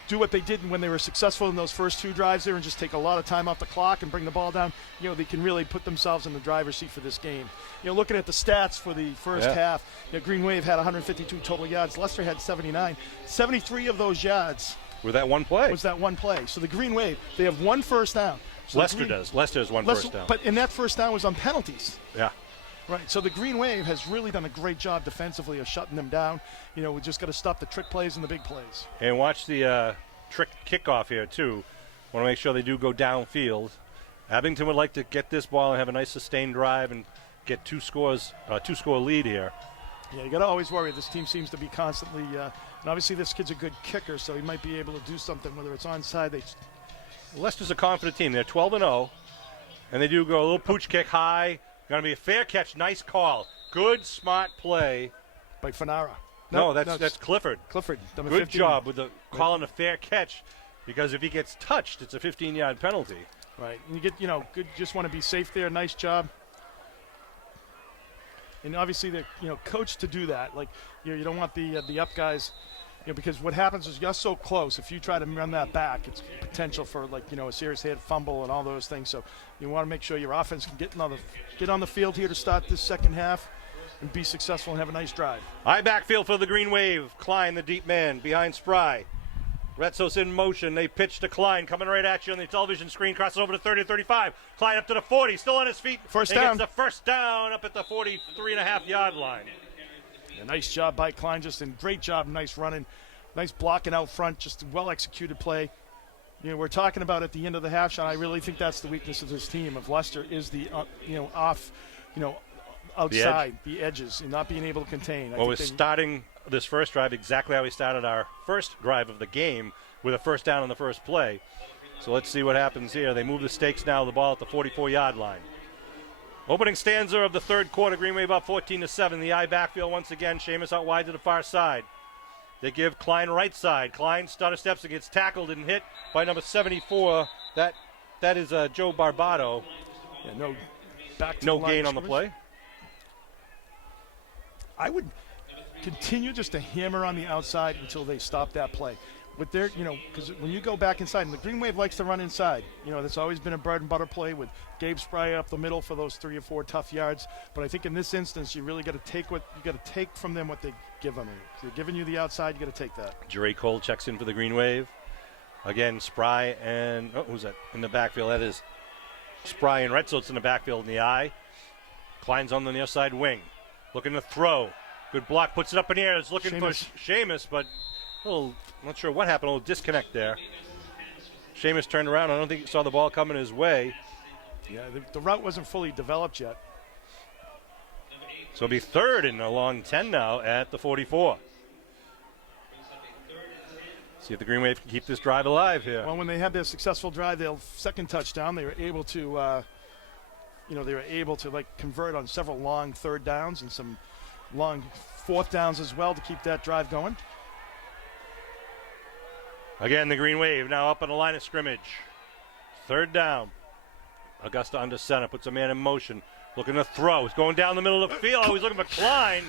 do what they did when they were successful in those first 2 drives there and just take a lot of time off the clock and bring the ball down, they can really put themselves in the driver's seat for this game. Looking at the stats for the first half, Green Wave had 152 total yards. Leicester had 79. 73 of those yards with that one play. Was that one play. So the Green Wave, they have 1 first down. So Leicester does. Leicester has 1 first down. But in that first down was on penalties. Yeah. Right. So the Green Wave has really done a great job defensively of shutting them down. We just got to stop the trick plays and the big plays. And watch the trick kickoff here, too. Want to make sure they do go downfield. Abington would like to get this ball and have a nice sustained drive and get 2-score lead here. Yeah, you got to always worry. This team seems to be constantly, and obviously this kid's a good kicker, so he might be able to do something, whether it's onside. Leicester's a confident team. They're 12-0, and they do go a little pooch kick high. Going to be a fair catch. Nice call. Good, smart play. By Fanara. No, that's Clifford. Clifford. Good 15. job with calling a fair catch, because if he gets touched, it's a 15-yard penalty. Right. And you get, good. Just want to be safe there. Nice job. And obviously, they're, coached to do that. Like, you don't want the up guys, because what happens is you're so close. If you try to run that back, it's potential for a serious hit, fumble, and all those things. So you want to make sure your offense can get on the field here to start this second half and be successful and have a nice drive. High backfield for the Green Wave. Klein, the deep man, behind Spry. Retzo's in motion. They pitch to Klein, coming right at you on the television screen. Crosses over to 30 to 35. Klein up to the 40, still on his feet. First down. down. Gets the first down up at the 43.5-yard line. A nice job by Klein, great job, nice running, nice blocking out front, just a well-executed play. We're talking about at the end of the half, Sean, I really think that's the weakness of this team of Leicester is the, outside, the edges, and not being able to contain. Well, we're starting this first drive exactly how we started our first drive of the game with a first down on the first play. So let's see what happens here. They move the stakes now, the ball at the 44-yard line. Opening stanza of the third quarter, Green Wave up 14-7. The I backfield once again. Seamus out wide to the far side. They give Klein right side. Klein stutter steps and gets tackled and hit by number 74. That is Joe Barbato. Yeah, no gain on the play. I would continue just to hammer on the outside until they stop that play. With their, because when you go back inside, and the Green Wave likes to run inside. That's always been a bread and butter play with Gabe Spry up the middle for those 3 or 4 tough yards. But I think in this instance, you really got to take from them what they give them. If they're giving you the outside, you got to take that. Jerry Cole checks in for the Green Wave. Again, Spry and who's that in the backfield? That is Spry and Retzo's in the backfield in the eye. Klein's on the near side wing, looking to throw. Good block, puts it up in the air. It's looking for Seamus, but. I'm not sure what happened. A little disconnect there. Seamus turned around. I don't think he saw the ball coming his way. Yeah, the route wasn't fully developed yet. So it'll be third and a long 10 now at the 44. See if the Green Wave can keep this drive alive here. Well, when they had their successful drive, their second touchdown, they were able to, convert on several long third downs and some long fourth downs as well to keep that drive going. Again, the Green Wave now up on the line of scrimmage. Third down. Augusta under center, puts a man in motion. Looking to throw. He's going down the middle of the field. He's looking for Klein,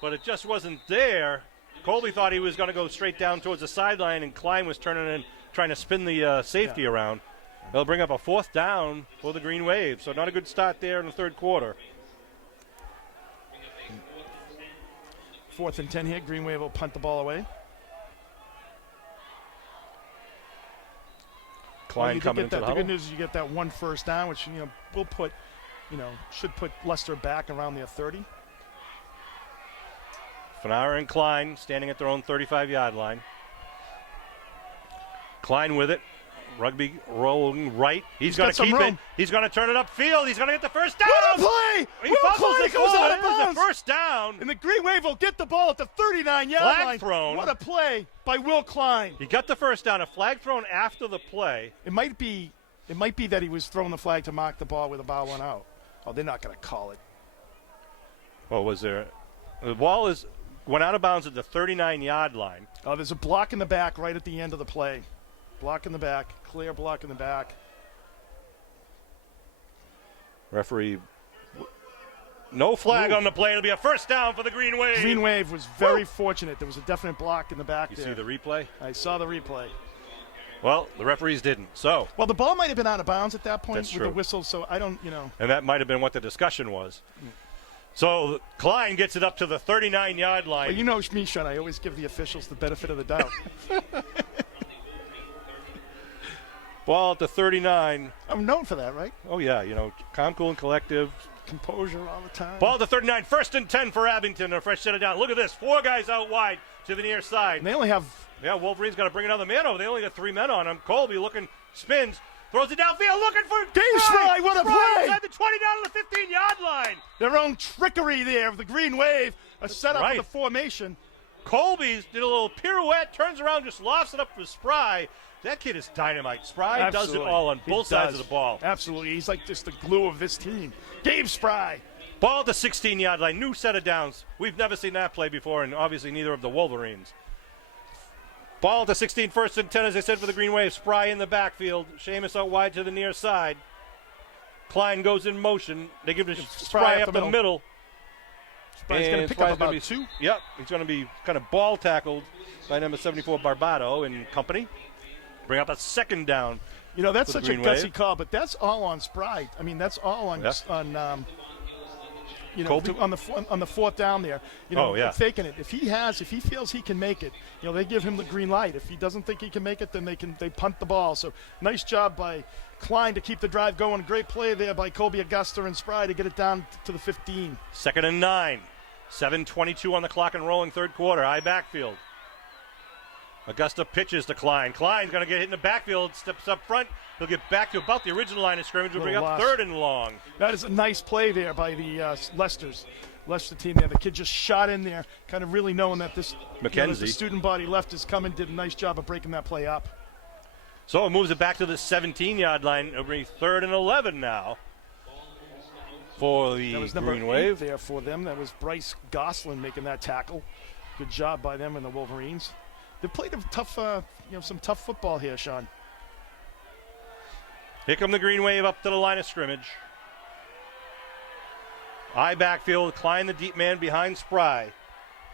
but it just wasn't there. Colby thought he was going to go straight down towards the sideline, and Klein was turning and trying to spin the safety around. They'll bring up a fourth down for the Green Wave, so not a good start there in the third quarter. 4th and 10 here. Green Wave will punt the ball away. Klein coming into the huddle. The good news is you get that one first down, which will put, should put Leicester back around their 30. Fanara and Klein standing at their own 35-yard line. Klein with it. Rugby rolling right. He's going to keep it. He's going to turn it upfield. He's going to get the first down. What a play! He fumbles it. Goes out of bounds. The first down. And the Green Wave will get the ball at the 39-yard line. Flag thrown. What a play by Will Klein. He got the first down. A flag thrown after the play. It might be that he was throwing the flag to mark the ball with a ball one out. Oh, they're not going to call it. Well, was there? The ball went out of bounds at the 39-yard line. Oh, there's a block in the back right at the end of the play. Block in the back, clear block in the back. Referee, no flag on the play. It'll be a first down for the Green Wave. Green Wave was very fortunate. There was a definite block in the back there. You see the replay? I saw the replay. Well, the referees didn't. So. Well, the ball might have been out of bounds at that point That's with true. the whistle, so I don't, And that might have been what the discussion was. So Klein gets it up to the 39-yard line. Well, you know me, Sean. I always give the officials the benefit of the doubt. Ball at the 39. I'm known for that, right? Oh, yeah. Calm, cool, and collective. Composure all the time. Ball at the 39. 1st and 10 for Abington. A fresh set it down. Look at this. 4 guys out wide to the near side. And they only have... Yeah, Wolverine's got to bring another man over. They only got 3 men on him. Colby looking, spins, throws it downfield, looking for... Game Spry, what a play! Inside the 20 down to the 15-yard line. Their own trickery there of the Green Wave. A setup of the formation. Colby's did a little pirouette, turns around, just lofts it up for Spry. That kid is dynamite. Spry does it all on both sides of the ball. Absolutely. He's like just the glue of this team. Gabe Spry. Ball at the 16-yard line. New set of downs. We've never seen that play before, and obviously neither of the Wolverines. Ball at the 16, 1st and 10, as I said, for the Green Wave. Spry in the backfield. Seamus out wide to the near side. Klein goes in motion. They give it to Spry up the middle. Spry's going to pick up about 2. Yep, he's going to be kind of ball tackled by number 74 Barbado and company. Bring up a second down. You know, that's such a gutsy Wave. call, but that's all on Spry. I mean, that's all on you know, Colby? on the fourth down there. You know, faking it. If he feels he can make it, you know, they give him the green light. If he doesn't think he can make it, then they punt the ball. So nice job by Klein to keep the drive going. Great play there by Colby Augusta and Spry to get it down to the 15. 2nd and 9. 7:22 on the clock and rolling third quarter. High backfield. Augusta pitches to Klein. Klein's going to get hit in the backfield, steps up front. He'll get back to about the original line of scrimmage. We'll bring up 3rd and long. That is a nice play there by the Leicester team there. The kid just shot in there, kind of really knowing that this the student body left is coming. Did a nice job of breaking that play up. So it moves it back to the 17-yard line. It'll bring 3rd and 11 now for the That was number Green Wave. 8 there for them. That was Bryce Goslin making that tackle. Good job by them and the Wolverines. They've played a tough, some tough football here, Sean. Here come the Green Wave up to the line of scrimmage. High backfield, Klein the deep man behind Spry.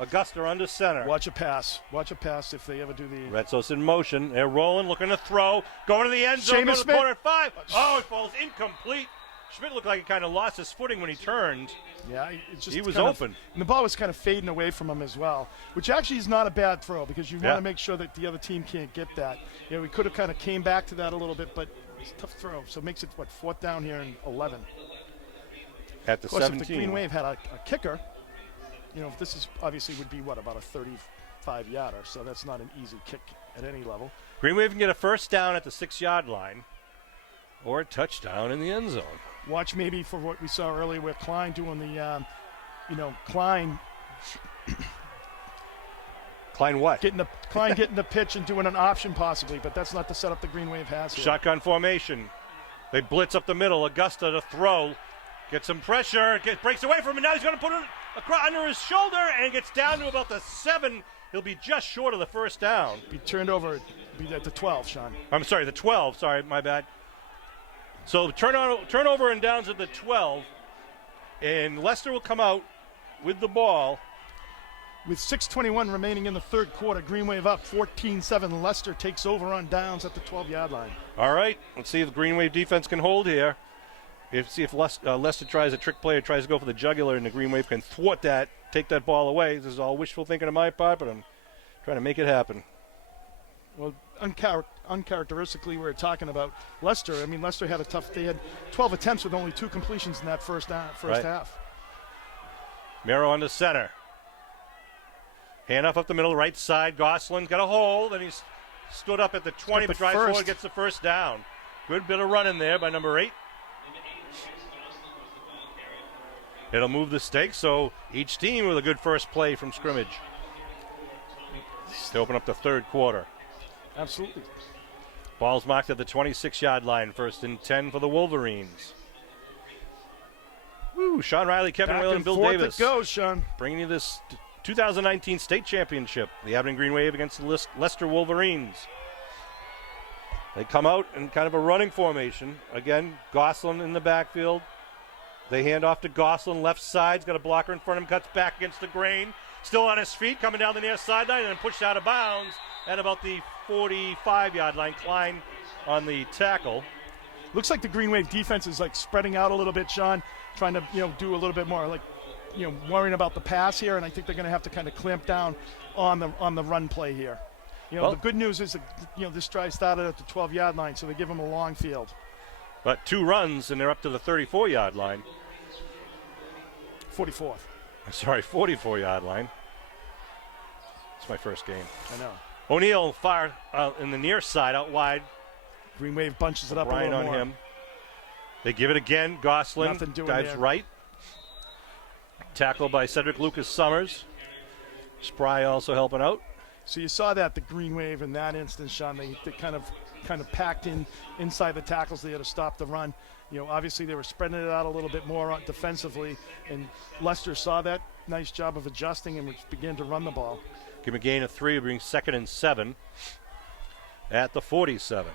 Augusta under center. Watch a pass. Watch a pass if they ever do the... Redsos in motion. They're rolling, looking to throw. Going to the end zone, going to the corner at 5. Oh, it falls incomplete. Schmidt looked like he kind of lost his footing when he turned. Yeah, he was open. And the ball was kind of fading away from him as well, which actually is not a bad throw because you want to make sure that the other team can't get that. You know, we could have kind of came back to that a little bit, but it's a tough throw. So it makes it, 4th down here and 11. At the of course, 17. If the Green Wave had a kicker, you know, this is obviously would be, about a 35-yarder, so that's not an easy kick at any level. Green Wave can get a first down at the 6-yard line or a touchdown in the end zone. Watch maybe for what we saw earlier with Klein doing the, Klein. Klein what? Klein getting the pitch and doing an option possibly, but that's not the setup the Green Wave has here. Shotgun formation. They blitz up the middle. Augusta to throw. Gets some pressure. Breaks away from him. Now he's going to put it under his shoulder and gets down to about the 7. He'll be just short of the first down. Be turned over. Be at the 12, Sean. I'm sorry, the 12. Sorry, my bad. So turnover and downs at the 12, and Leicester will come out with the ball. With 6:21 remaining in the third quarter, Green Wave up 14-7. Leicester takes over on downs at the 12-yard line. All right, let's see if the Green Wave defense can hold here. See if Leicester tries a trick play or tries to go for the jugular, and the Green Wave can thwart that, take that ball away. This is all wishful thinking on my part, but I'm trying to make it happen. Well, uncharacteristically, we're talking about Leicester. I mean, Leicester had they had 12 attempts with only 2 completions in that first half. Miro under center. Handoff up the middle, right side. Goslin's got a hole, and he's stood up at the 20, but drives forward, gets the first down. Good bit of running there by number 8. It'll move the stakes, so each team with a good first play from scrimmage to open up the third quarter. Absolutely. Ball's marked at the 26-yard line, 1st and 10 for the Wolverines. Woo, Sean Riley, Kevin Whalen, and Bill Davis. It goes, Sean. Bringing you this 2019 state championship, the Aberdeen Green Wave against the Leicester Wolverines. They come out in kind of a running formation. Again, Goslin in the backfield. They hand off to Goslin, left side's got a blocker in front of him, cuts back against the grain. Still on his feet, coming down the near sideline, and then pushed out of bounds at about the 45-yard line. Klein on the tackle. Looks like the Green Wave defense is like spreading out a little bit, Sean, trying to do a little bit more, like worrying about the pass here, and I think they're going to have to kind of clamp down on the run play here. The good news is that this drive started at the 12-yard line, so they give them a long field. But 2 runs, and they're up to the 34-yard line. 44th. 44-yard line. It's my first game. I know. O'Neal fire in the near side, out wide. Green Wave bunches it up Brian a little on more. him. They give it again. Goslin dives right. Tackled by Cedric Lucas Summers. Spry also helping out. So you saw that the Green Wave in that instance, Sean, they kind of packed inside the tackles there to stop the run. Obviously they were spreading it out a little bit more defensively, and Leicester saw that. Nice job of adjusting and began to run the ball. Give him a gain of 3, bring 2nd and 7 at the 47.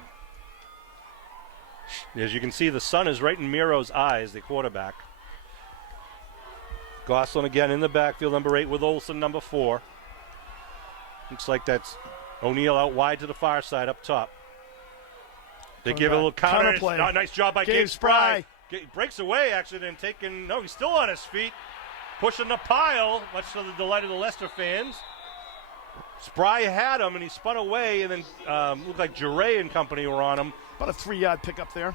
As you can see, the sun is right in Miro's eyes, the quarterback. Gosselin again in the backfield, number 8 with Olsen, number 4. Looks like that's O'Neal out wide to the far side up top. They give a little counter play. Nice job by Gabe Spry. Breaks away, actually, then he's still on his feet. Pushing the pile, much to the delight of the Leicester fans. Spry had him, and he spun away, and then looked like Jure and company were on him. About a 3-yard pickup there.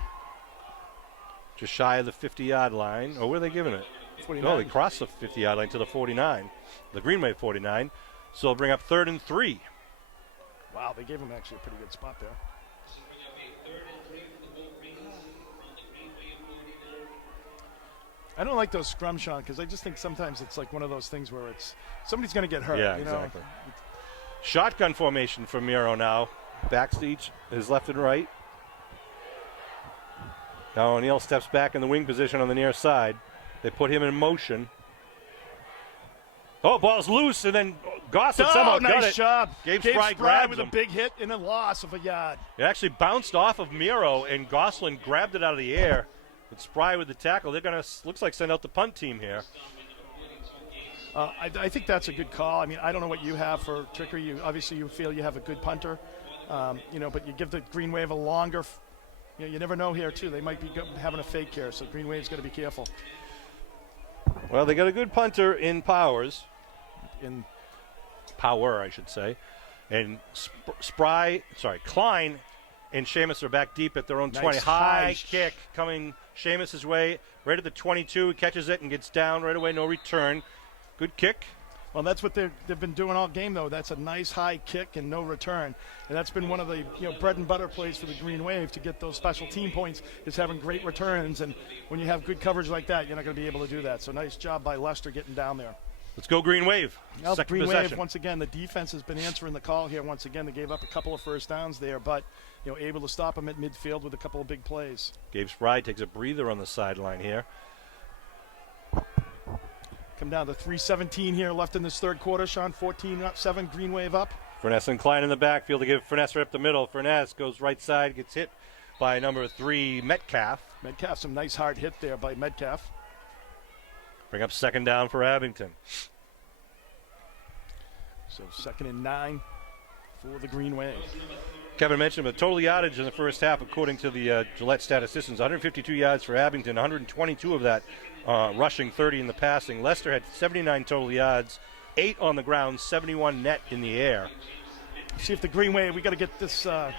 Just shy of the 50-yard line. Oh, where are they giving it? 49. No, they crossed the 50-yard line to the 49, the Green Wave 49. So they'll bring up 3rd and 3. Wow, they gave him actually a pretty good spot there. I don't like those scrums, Sean, because I just think sometimes it's like one of those things where it's somebody's going to get hurt. Yeah, you exactly. know? Shotgun formation for Miro now. Backs to each, his left and right. Now O'Neal steps back in the wing position on the near side. They put him in motion. Oh, ball's loose, and then Gossett somehow got it. Nice job. Gabe Spry grabs with him. a big hit and a loss of a yard. It actually bounced off of Miro, and Gosselin grabbed it out of the air. With Spry with the tackle, they're going to, looks like, send out the punt team here. I think that's a good call. I mean, I don't know what you have for trickery. Obviously, you feel you have a good punter, but you give the Green Wave a longer. You never know here, too. They might be having a fake here, so Green Wave's got to be careful. Well, they got a good punter in Powers. In Power, I should say. And Klein and Seamus are back deep at their own 20. High kick coming Seamus' way. Right at the 22. He catches it and gets down right away. No return. Good kick. Well, that's what they've been doing all game, though. That's a nice high kick and no return. And that's been one of the bread and butter plays for the Green Wave to get those special team points is having great returns. And when you have good coverage like that, you're not going to be able to do that. So nice job by Leicester getting down there. Let's go Green Wave. Now, Second Green possession. Wave, once again, the defense has been answering the call here. Once again, they gave up a couple of first downs there, but able to stop them at midfield with a couple of big plays. Gabe Spry takes a breather on the sideline here. Come down to 3:17 here left in this third quarter. Sean, 14-7, Green Wave up. Furness and Klein in the backfield to give Furness right up the middle. Furness goes right side, gets hit by number 3, Metcalf. Metcalf, some nice hard hit there by Metcalf. Bring up 2nd down for Abington. So 2nd and 9 for the Green Wave. Kevin mentioned the total yardage in the first half, according to the Gillette statisticians, 152 yards for Abington, 122 of that rushing, 30 in the passing. Leicester had 79 total yards, 8 on the ground, 71 net in the air. See if the Green Wave, we got to get this. Got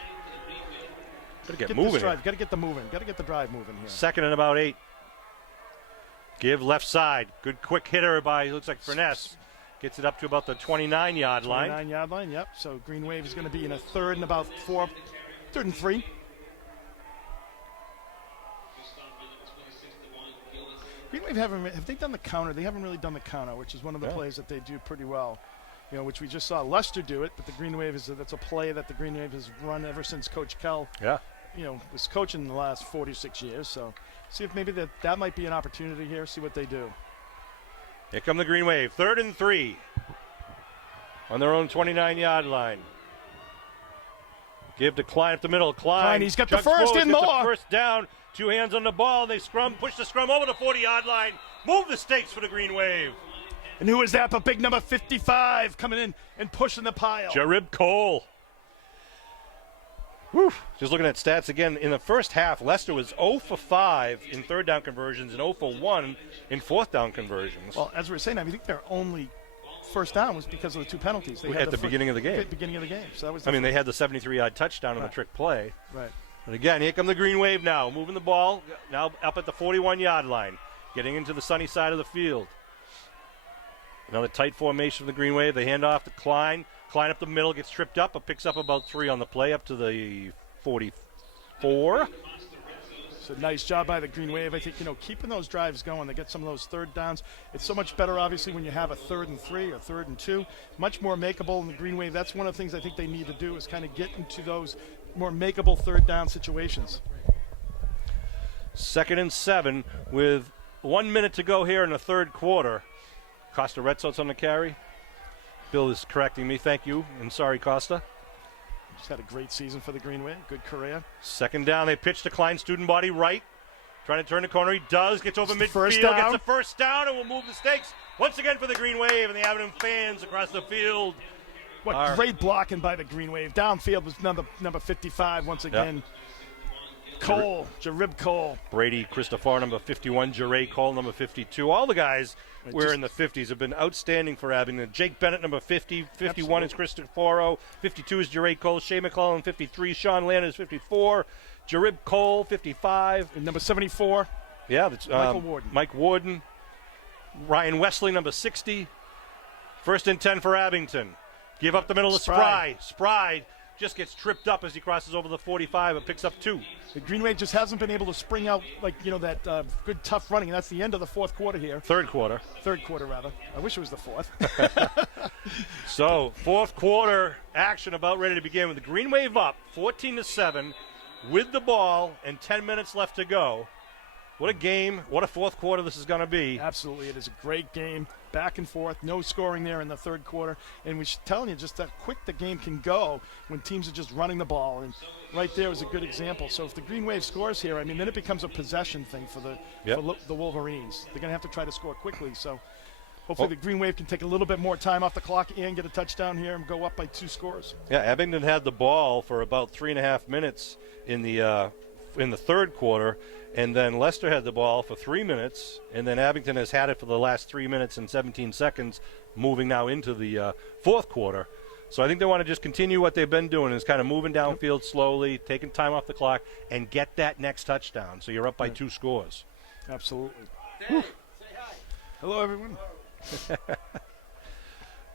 to get moving. Got to get the drive moving here. 2nd and about 8. Give left side. Good quick hitter by, looks like Furness. Gets it up to about the 29-yard line. 29-yard line, yep. So Green Wave is going to be in a 3rd and about 4, 3rd and 3. Green Wave have they done the counter? They haven't really done the counter, which is one of the plays that they do pretty well. Which we just saw Leicester do it, but the Green Wave that's a play that the Green Wave has run ever since Coach Kell. Was coaching the last 46 years. So see if maybe that might be an opportunity here. See what they do. Here come the Green Wave. 3rd and 3 on their own 29-yard line. Give to Klein up the middle. Klein, he's got the first and more. The first down. 2 hands on the ball. They push the scrum over the 40-yard line. Move the stakes for the Green Wave. And who is that but big number 55 coming in and pushing the pile? Jarib Cole. Whew. Just looking at stats again, in the first half, Leicester was 0 for 5 in 3rd down conversions and 0 for 1 in 4th down conversions. Well, as we were saying, I think their only first down was because of the 2 penalties. They had at the beginning of the game. Beginning of the game. So that was. They had the 73-yard touchdown on the trick play. Right. But again, here come the Green Wave now, moving the ball now up at the 41-yard line, getting into the sunny side of the field. Another tight formation for the Green Wave. They hand off to Klein. Klein up the middle, gets tripped up, but picks up about 3 on the play, up to the 44. So nice job by the Green Wave. I think, keeping those drives going. They get some of those 3rd downs. It's so much better, obviously, when you have a 3rd and 3 or 3rd and 2. Much more makeable in the Green Wave. That's one of the things I think they need to do is kind of get into those more makeable 3rd down situations. 2nd and 7 with 1 minute to go here in the 3rd quarter. Costa Retzo's on the carry. Bill is correcting me. Thank you. I'm sorry, Costa. Just had a great season for the Green Wave. Good career. 2nd down. They pitch to Klein, student body right. Trying to turn the corner. He does. Gets over midfield. First down. Gets a first down and will move the stakes once again for the Green Wave and the Abington fans across the field. What great blocking by the Green Wave. Downfield was number 55 once again. Cole, Jarib Cole. Brady Christopher, number 51. Jeray Cole, number 52. All the guys were in the 50s have been outstanding for Abington. Jake Bennett, number 50. 51 is Christopher. 52 is Jeray Cole. Shea McClellan, 53. Sean Landers, 54. Jarib Cole, 55. And number 74. Yeah, that's Michael Warden. Mike Warden. Ryan Wesley, number 60. First and 10 for Abington. Give up the middle to Spry. Spry just gets tripped up as he crosses over the 45 and picks up 2. The Green Wave just hasn't been able to spring out that good tough running. And that's the end of the fourth quarter here. Third quarter, rather. I wish it was the fourth. So fourth quarter action about ready to begin with the Green Wave up 14-7 with the ball and 10 minutes left to go. What a game. What a fourth quarter this is going to be. Absolutely. It is a great game. Back and forth. No scoring there in the third quarter. And we're telling you just how quick the game can go when teams are just running the ball. And right there was a good example. So if the Green Wave scores here, then it becomes a possession thing for the Wolverines. They're going to have to try to score quickly. So hopefully the Green Wave can take a little bit more time off the clock and get a touchdown here and go up by 2 scores. Yeah, Abington had the ball for about 3.5 minutes in the third quarter. And then Leicester had the ball for 3 minutes, and then Abington has had it for the last 3 minutes and 17 seconds, moving now into the fourth quarter. So I think they want to just continue what they've been doing, is kind of moving downfield slowly, taking time off the clock, and get that next touchdown. So you're up by 2 scores. Absolutely. Say hi. Hello, everyone.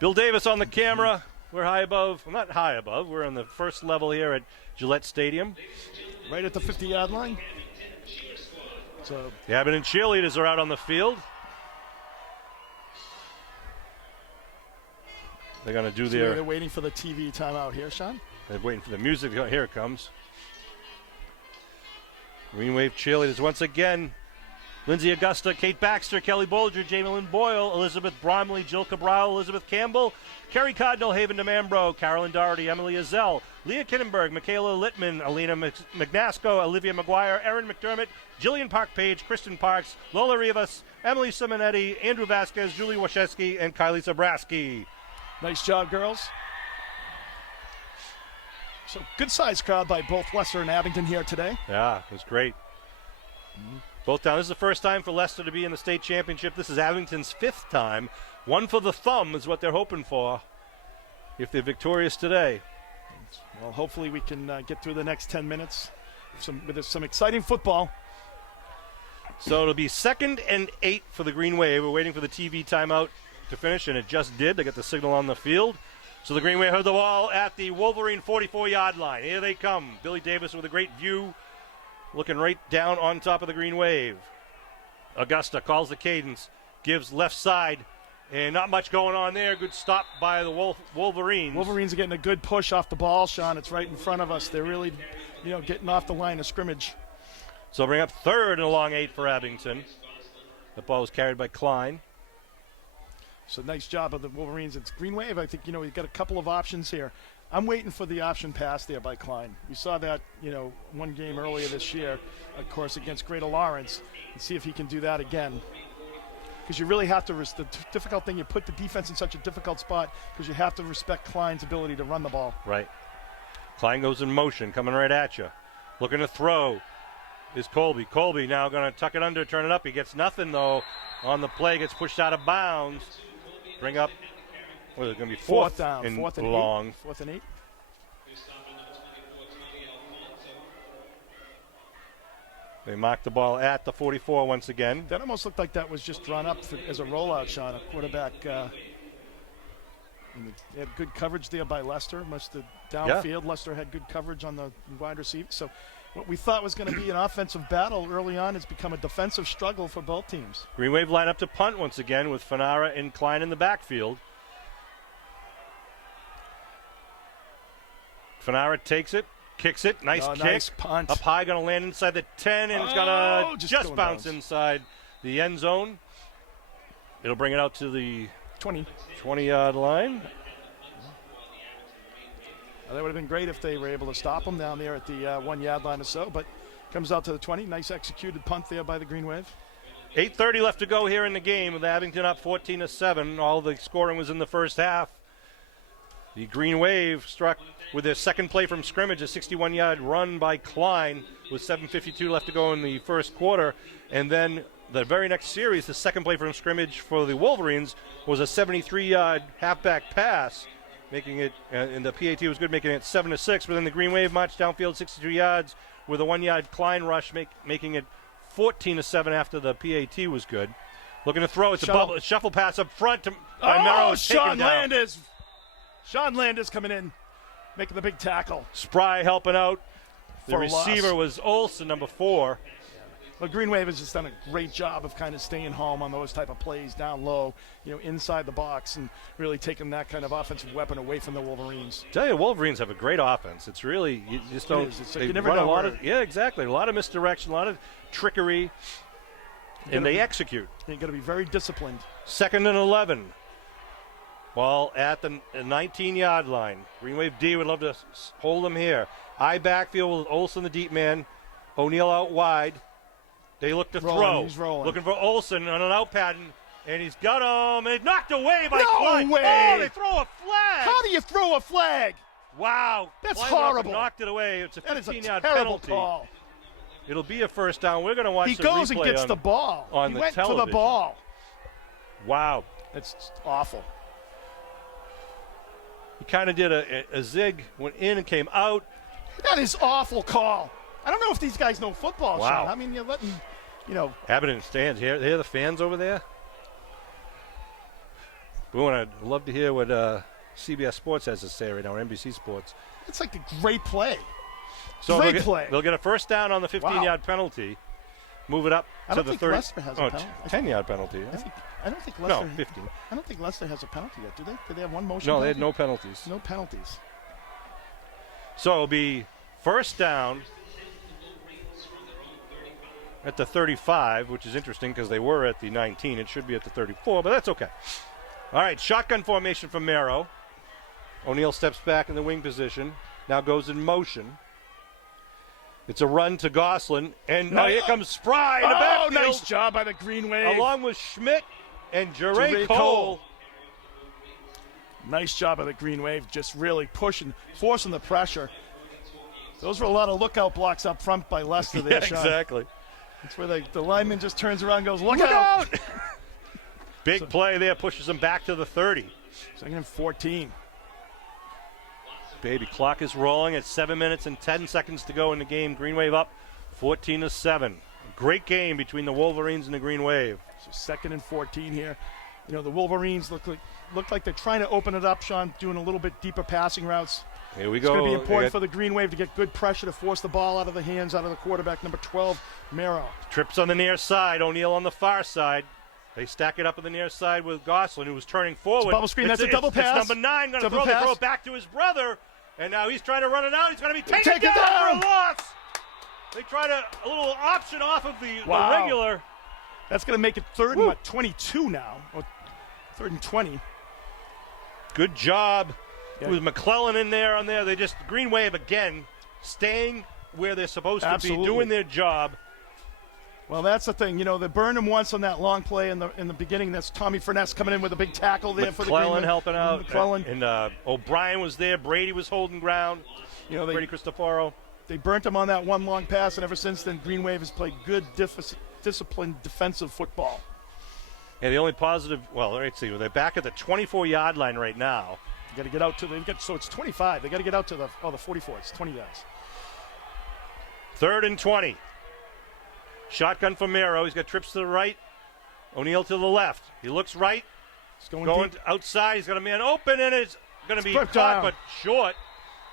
Bill Davis on the camera. We're high above. Well, not high above. We're on the first level here at Gillette Stadium. Right at the 50-yard line. So the Abington cheerleaders are out on the field. They're going to do They're waiting for the TV timeout here, Sean. They're waiting for the music. Here it comes. Green Wave cheerleaders once again. Lindsay Augusta, Kate Baxter, Kelly Bolger, Jamie Lynn Boyle, Elizabeth Bromley, Jill Cabral, Elizabeth Campbell, Kerry Cardinal, Haven DeMambro, Carolyn Doherty, Emily Azell, Leah Kinnenberg, Michaela Littman, Alina Magnasco, Olivia McGuire, Erin McDermott, Jillian Park-Page, Kristen Parks, Lola Rivas, Emily Simonetti, Andrew Vasquez, Julie Washewski, and Kylie Zabraski. Nice job, girls. So good-sized crowd by both Leicester and Abington here today. Yeah, it was great. Both down. This is the first time for Leicester to be in the state championship. This is Abington's 5th time. One for the thumb is what they're hoping for if they're victorious today. Well, hopefully we can get through the next 10 minutes with some exciting football. So it'll be 2nd and 8 for the Green Wave. We're waiting for the TV timeout to finish, and it just did. They got the signal on the field. So the Green Wave had the ball at the Wolverine 44-yard line. Here they come. Billy Davis with a great view, looking right down on top of the Green Wave. Augusta calls the cadence, gives left side, and not much going on there. Good stop by the Wolverines. Wolverines are getting a good push off the ball, Sean. It's right in front of us. They're really, getting off the line of scrimmage. So bring up 3rd and a long 8 for Abington. The ball was carried by Klein. So nice job of the Wolverines. It's Green Wave. I think, we've got a couple of options here. I'm waiting for the option pass there by Klein. We saw that, one game earlier this year, of course, against Greater Lawrence, and see if he can do that again. Because you really have to, the difficult thing, you put the defense in such a difficult spot because you have to respect Klein's ability to run the ball. Right. Klein goes in motion, coming right at you. Looking to throw is Colby. Colby now going to tuck it under, turn it up. He gets nothing, though, on the play. Gets pushed out of bounds. Bring up, what is it going to be, fourth down, and fourth and long. 4th and 8. They mark the ball at the 44 once again. That almost looked like that was just drawn up as a rollout, Sean. A quarterback. They had good coverage there by Leicester. Downfield, Leicester had good coverage on the wide receiver. So what we thought was going to be an offensive battle early on has become a defensive struggle for both teams. Green Wave line up to punt once again with Fanara and Klein in the backfield. Fanara takes it, kicks it. Nice kick. Nice punt. Up high, going to land inside the 10, and it's going to just bounce inside the end zone. It'll bring it out to the 20-yard line. That would have been great if they were able to stop them down there at the 1-yard line or so, but Comes out to the 20. Nice executed punt there by the Green Wave. 8:30 left to go here in the game with Abington up 14-7. All the scoring was in the first half. The Green Wave struck with their second play from scrimmage, a 61-yard run by Klein with 7:52 left to go in the first quarter. And then the very next series, the second play from scrimmage for the Wolverines, was a 73-yard halfback pass, making it, and the PAT was good, making it 7-6. But then the Green Wave marched downfield 62 yards with a 1-yard Klein rush, making it 14-7 after the PAT was good. Looking to throw. It's a shuffle pass up front to Merrow. Sean Landis. Sean Landis coming in, making the big tackle. Spry helping out. The receiver loss. was Olsen, number 4. Well, Green Wave has just done a great job of kind of staying home on those type of plays down low, inside the box, and really taking that kind of offensive weapon away from the Wolverines. Tell you, Wolverines have a great offense. It's really, you just don't. It's They you never run know a lot where- of, yeah, exactly. A lot of misdirection, a lot of trickery, and they execute. You're going to be very disciplined. 2nd and 11. Ball at the 19-yard line. Green Wave D would love to hold them here. High backfield with Olsen, the deep man. O'Neal out wide. They look to throw. He's rolling. Looking for Olsen on an out pattern, and he's got him. And knocked away by No Klein. way! Oh, they throw a flag. How do you throw a flag? Wow. That's Klein horrible. Knocked it away. It's a That is a 15-yard terrible penalty. call. It'll be a first down. We're going to watch He the goes replay and gets on, the ball. on he the went television. for the ball. Wow. That's awful. He kind of did a zig, went in and came out. That is awful call. I don't know if these guys know football, Wow. Sean. I mean, you're letting, Abington stands here. They hear the fans over there. I'd love to hear what CBS Sports has to say right now, or NBC Sports. it's like a great play. So Great play. They'll get a first down on the 15-yard penalty. Move it up I to don't the think 30. Leicester has a penalty. 10-yard penalty. Yeah? I don't think Leicester. No, 15. I don't think Leicester has a penalty yet. Do they? Did they have one motion? No, penalty? they had no penalties. No penalties. So it'll be first down at the 35, which is interesting because they were at the 19. It should be at the 34, but that's okay. All right, shotgun formation from Merrow. O'Neal steps back in the wing position. Now goes in motion. It's a run to Gosselin, and now here comes Spry in the backfield. Nice job by the Green Wave. Along with Schmidt and Jeray Jeray Cole. Cole. Nice job by the Green Wave, just really pushing, forcing the pressure. Those were a lot of lookout blocks up front by Leicester there, Yeah, Sean. exactly. That's where the lineman just turns around and goes, look Look out! out! Big play there, pushes them back to the 30. 2nd and 14. Baby clock is rolling at 7 minutes and 10 seconds to go in the game. Green Wave up 14-7. Great game between the Wolverines and the Green Wave. So 2nd and 14 here. The Wolverines look like they're trying to open it up, Sean, doing a little bit deeper passing routes. Here we It's go. going to be important for the Green Wave to get good pressure to force the ball out of the hands, out of the quarterback, number 12, Merrow. Trips on the near side. O'Neal on the far side. They stack it up on the near side with Gosselin, who was turning forward. Bubble screen. That's a double pass. It's number 9 going to Double throw. They pass. throw it back to his brother, and now he's trying to run it out. He's going to be taken Take it down down. for a loss. They tried a little option off of the regular. That's going to make it 3rd and 22 now. Or 3rd and 20. Good job. Yeah. With McClellan in there on there. They just, Green Wave again, staying where they're supposed to Absolutely. be, doing their job. Well, that's the thing. They burned him once on that long play in the beginning. That's Tommy Furness coming in with a big tackle there for the Green McClellan Wave. helping out. McClellan. And O'Brien was there. Brady was holding ground. Brady Cristoforo. They burnt him on that one long pass, and ever since then, Green Wave has played good, disciplined defensive football. Yeah, the only positive, well, let's see. They're back at the 24-yard line right now. You got to get out to so it's 25. They got to get out to the 44. It's 20 yards. 3rd and 20. Shotgun from Merrow. He's got trips to the right. O'Neal to the left. He looks right. It's going deep. Outside. He's got a man open, and it's going to be caught, down. but short.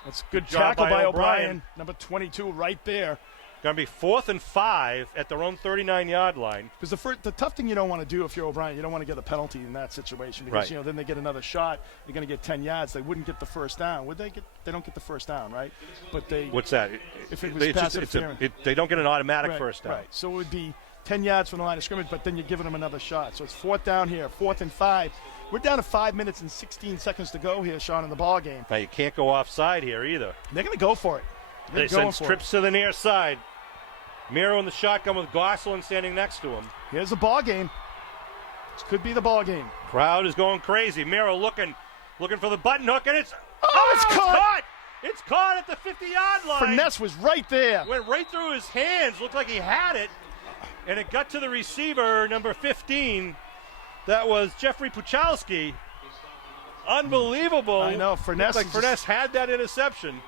That's a good job tackle by by O'Brien. O'Brien. Number 22 right there. Going to be 4th and 5 at their own 39-yard line. Because the tough thing you don't want to do if you're O'Brien, you don't want to get a penalty in that situation because Right. then they get another shot. They're going to get 10 yards. They wouldn't get the first down. Would they get? They don't get the first down, right? But they. What's that? If it was pass interference. They don't get an automatic Right, first down. Right. So it would be 10 yards from the line of scrimmage, but then you're giving them another shot. So it's 4th down here, 4th and 5. We're down to 5 minutes and 16 seconds to go here, Sean, in the ball game. Now you can't go offside here either. They're going to go for it. They send trips to the near side. Miro in the shotgun with Gosselin standing next to him. Here's the ball game. This could be the ball game. Crowd is going crazy. Miro looking for the button hook, and it's caught! It's caught at the 50-yard line. Finesse was right there. Went right through his hands. Looked like he had it, and it got to the receiver, number 15. That was Jeffrey Puchalski. Unbelievable. I know. Finesse. Looked like Finesse had that interception.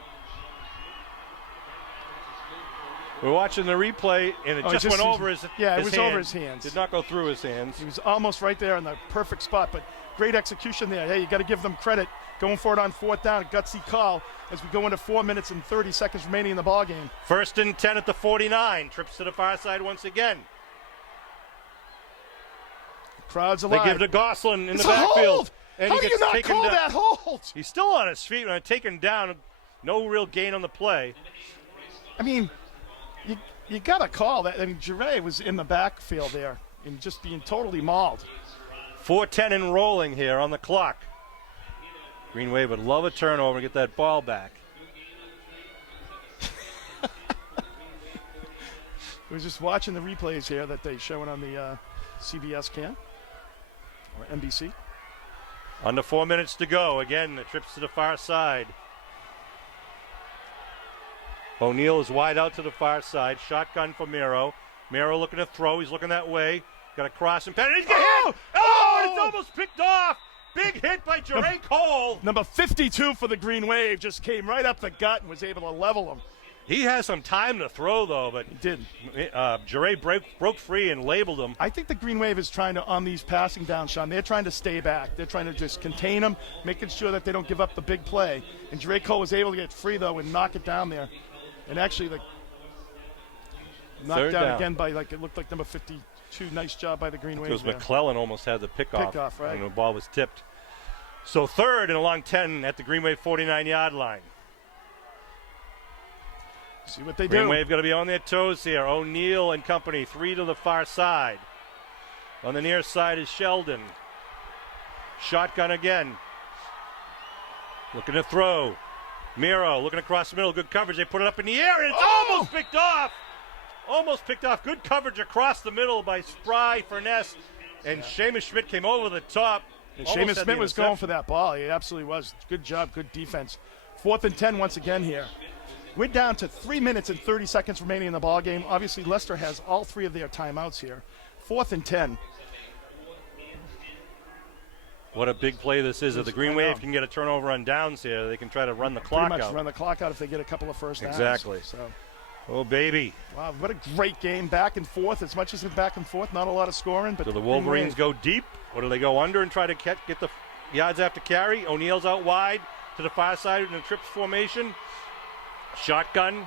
We're watching the replay, and it just went over his Yeah, it his was hand. over his hands. Did not go through his hands. He was almost right there in the perfect spot, but great execution there. Hey, you got to give them credit. Going for it on 4th down, a gutsy call as we go into 4 minutes and 30 seconds remaining in the ball game. 1st and 10 at the 49. Trips to the far side once again. Crowd's They alive. give to Gosselin in It's the a backfield. hold! And How he do you gets not taken call down. that hold? He's still on his feet when taken down. No real gain on the play. I mean, you got to call that. I mean, Gervais was in the backfield there and just being totally mauled. 4:10 and rolling here on the clock. Green Wave would love a turnover and get that ball back. We're just watching the replays here that they're showing on the CBS cam or NBC. Under 4 minutes to go. Again, the trips to the far side. O'Neal is wide out to the far side. Shotgun for Miro. Miro looking to throw. He's looking that way. Got a cross and he's getting hit. Oh, it's almost picked off. Big hit by Jeray Cole. Number 52 for the Green Wave just came right up the gut and was able to level him. He has some time to throw, though, but He did. Jeray broke free and labeled him. I think the Green Wave is trying to, on these passing downs, Sean, they're trying to stay back. They're trying to just contain them, making sure that they don't give up the big play. And Jeray Cole was able to get free, though, and knock it down there. And actually, knocked down again by, it looked like number 52. Nice job by the Green Wave. Because McClellan almost had the pickoff. Pickoff, right. And the ball was tipped. So 3rd and a long 10 at the Green Wave 49-yard line. See what they Green do. Wave got to be on their toes here. O'Neal and company, 3 to the far side. On the near side is Sheldon. Shotgun again. Looking to throw. Miro looking across the middle. Good coverage. They put it up in the air, and it's almost picked off. Almost picked off. Good coverage across the middle by Spry, Furness, and Seamus Schmidt came over the top. And Almost Seamus had Smith the was going interception. for that ball. He absolutely was. Good job, good defense. 4th and 10 once again here. We're down to 3 minutes and 30 seconds remaining in the ball game. Obviously, Leicester has all 3 of their timeouts here. 4th and 10. What a big play this is. If the Green I Wave know. can get a turnover on downs here, they can try to run the clock Pretty much out. run the clock out if they get a couple of first downs. Exactly. So, Oh, baby. wow, what a great game. Back and forth. As much as it's back and forth, not a lot of scoring. But Do the Green Wolverines Wave- go deep, or do they go under and try to get the yards after carry? O'Neal's out wide to the far side in the trips formation. Shotgun.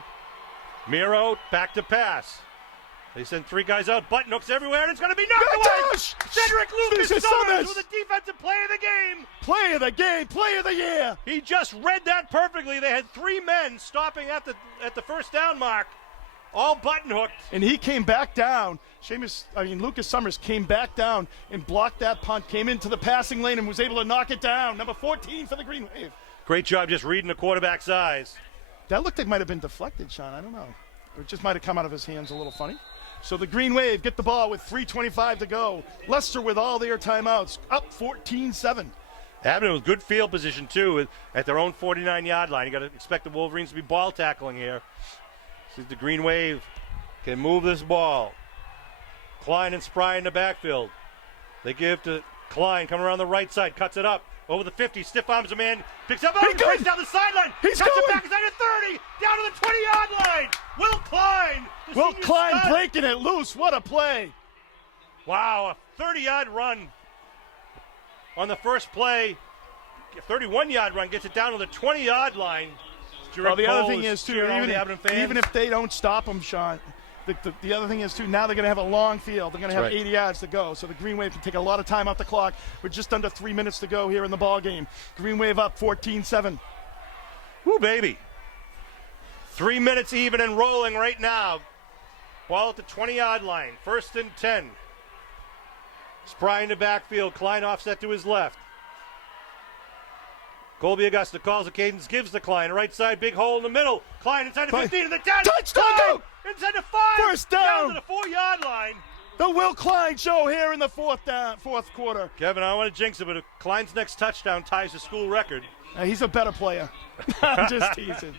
Miro back to pass. They send 3 guys out. Button hooks everywhere, and it's going to be knocked Good away. dash! Cedric Lucas Lucas Summers Summers! with the defensive play of the game. Play of the game, play of the year. He just read that perfectly. They had 3 men stopping at the first down mark, all button hooked. And he came back down. Lucas Summers came back down and blocked that punt, came into the passing lane and was able to knock it down. Number 14 for the Green Wave. Great job just reading the quarterback's eyes. That looked like it might have been deflected, Sean. I don't know. It just might have come out of his hands a little funny. So the Green Wave get the ball with 3:25 to go. Leicester with all their timeouts, up 14-7. Having a good field position, too, at their own 49-yard line. You got to expect the Wolverines to be ball tackling here. See if the Green Wave can move this ball. Klein and Spry in the backfield. They give to Klein, coming around the right side, cuts it up. Over the 50, stiff arms a man, picks up, He's breaks good. down the sideline. He's cuts going. it back inside at 30, down to the 20-yard line. Will Klein. the Will senior Klein stud. breaking it loose. What a play. Wow, a 30-yard run on the first play. A 31-yard run gets it down to the 20-yard line. Well, the other thing is, too, cheering on the Aberdeen fans. even if they don't stop him, Sean, the other thing is, too, now they're going to have a long field. They're going to have That's right. 80 yards to go. So the Green Wave can take a lot of time off the clock with just under 3 minutes to go here in the ball game. Green Wave up 14-7. Woo, baby. 3 minutes even and rolling right now. Ball at the 20-yard line. 1st and 10. Spry in the backfield. Klein offset to his left. Colby Augusta calls the cadence, gives the Klein. Right side, big hole in the middle. Klein inside the Klein. 15 to the 10. Touchdown! And inside the 5. First down. To the 4-yard line. The Will Klein show here in the fourth quarter. Kevin, I don't want to jinx it, but if Klein's next touchdown ties the school record. He's a better player. I'm just teasing.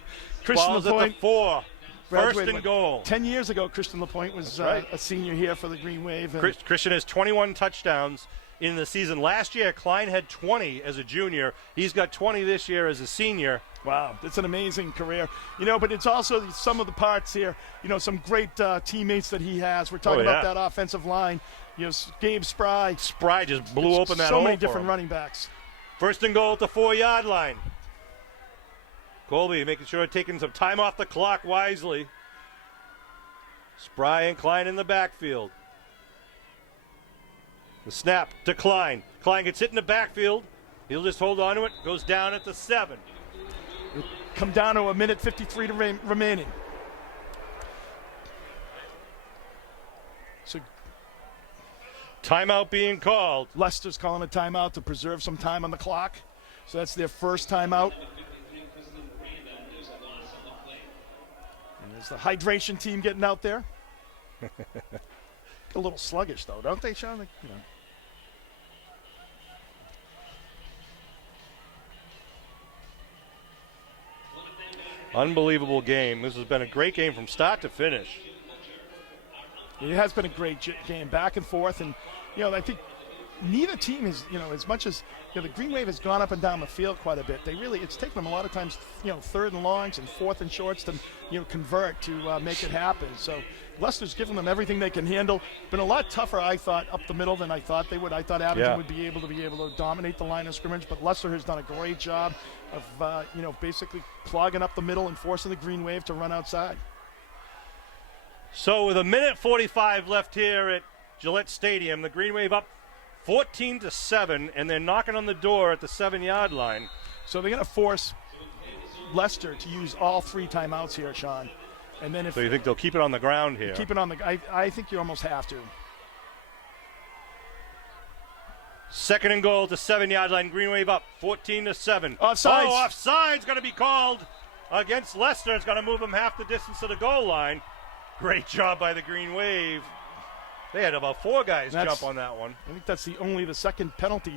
Christian Ball's at LaPointe. the 4. First Graduated, and goal. 10 years ago, Christian LaPointe was right. A senior here for the Green Wave. And Christian has 21 touchdowns in the season. Last year, Klein had 20 as a junior. He's got 20 this year as a senior. wow, it's an amazing career. But it's also some of the parts here, some great teammates that he has. We're talking about that offensive line. Gabe Spry. Spry just blew open that so hole many for different him. running backs. First and goal at the 4-yard line. Colby making sure taking some time off the clock wisely. Spry and Klein in the backfield. The snap to Klein. Klein gets hit in the backfield. He'll just hold on to it. Goes down at the 7. Come down to a minute 53 remaining. So Timeout being called. Leicester's calling a timeout to preserve some time on the clock. So that's their first timeout. And there's the hydration team getting out there. A little sluggish, though, don't they, Sean? Unbelievable game. This has been a great game from start to finish. It has been a great game, back and forth. And, I think neither team has, as much as, the Green Wave has gone up and down the field quite a bit. It's taken them a lot of times, third and longs and fourth and shorts to, convert to make it happen. So Leicester's given them everything they can handle. Been a lot tougher, I thought, up the middle than I thought they would. I thought Abington would be able to dominate the line of scrimmage, but Leicester has done a great job of, basically clogging up the middle and forcing the Green Wave to run outside. So with a minute 45 left here at Gillette Stadium, the Green Wave up 14-7, and they're knocking on the door at the 7-yard line. So they're going to force Leicester to use all 3 timeouts here, Sean. And then So you think they'll keep it on the ground here? Keep it on the. I think you almost have to. Second and goal at the 7-yard line. Green Wave up 14-7. Offsides. Oh, offside's going to be called against Leicester. It's going to move them half the distance to the goal line. Great job by the Green Wave. They had about 4 guys jump on that one. I think that's the second penalty.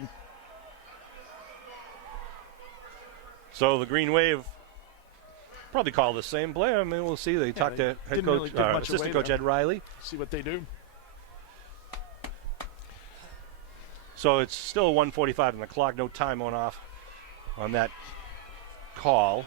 So the Green Wave probably call the same play. I mean, we'll see. They talked to head coach, assistant coach Ed Riley. See what they do. So it's still 1:45 on the clock. No time on off on that call.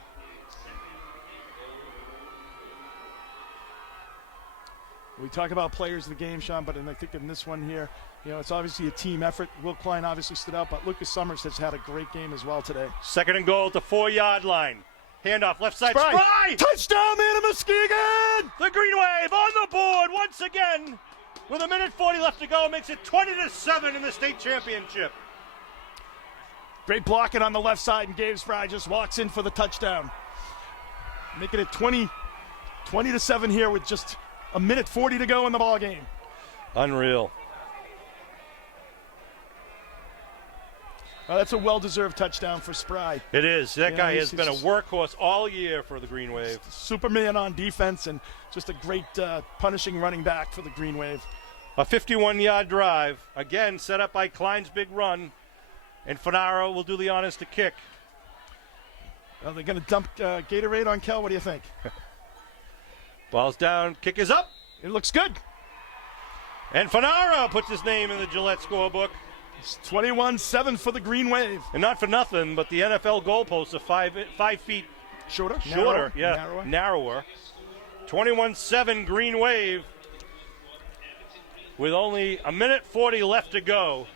We talk about players of the game, Sean, but I think in this one here, it's obviously a team effort. Will Klein obviously stood out, but Lucas Summers has had a great game as well today. Second and goal at the 4-yard line. Handoff, left side, Spry! Touchdown, man, Muskegon! The Green Wave on the board once again. With a minute 40 left to go, makes it 20-7 in the state championship. Great blocking on the left side, and Gabe Spry just walks in for the touchdown. Making it 20-7 here with just a minute 40 to go in the ball game. Unreal. That's a well-deserved touchdown for Spry. It is. That guy has been a workhorse all year for the Green Wave. Superman on defense and just a great punishing running back for the Green Wave. A 51-yard drive, again set up by Klein's big run, and Fanaro will do the honors to kick. Are they going to dump Gatorade on Kel? What do you think? Ball's down, kick is up. It looks good. And Fanaro puts his name in the Gillette scorebook. It's 21-7 for the Green Wave. And not for nothing, but the NFL goalposts are 5 feet shorter. Narrower. 21-7 Green Wave with only a minute 40 left to go.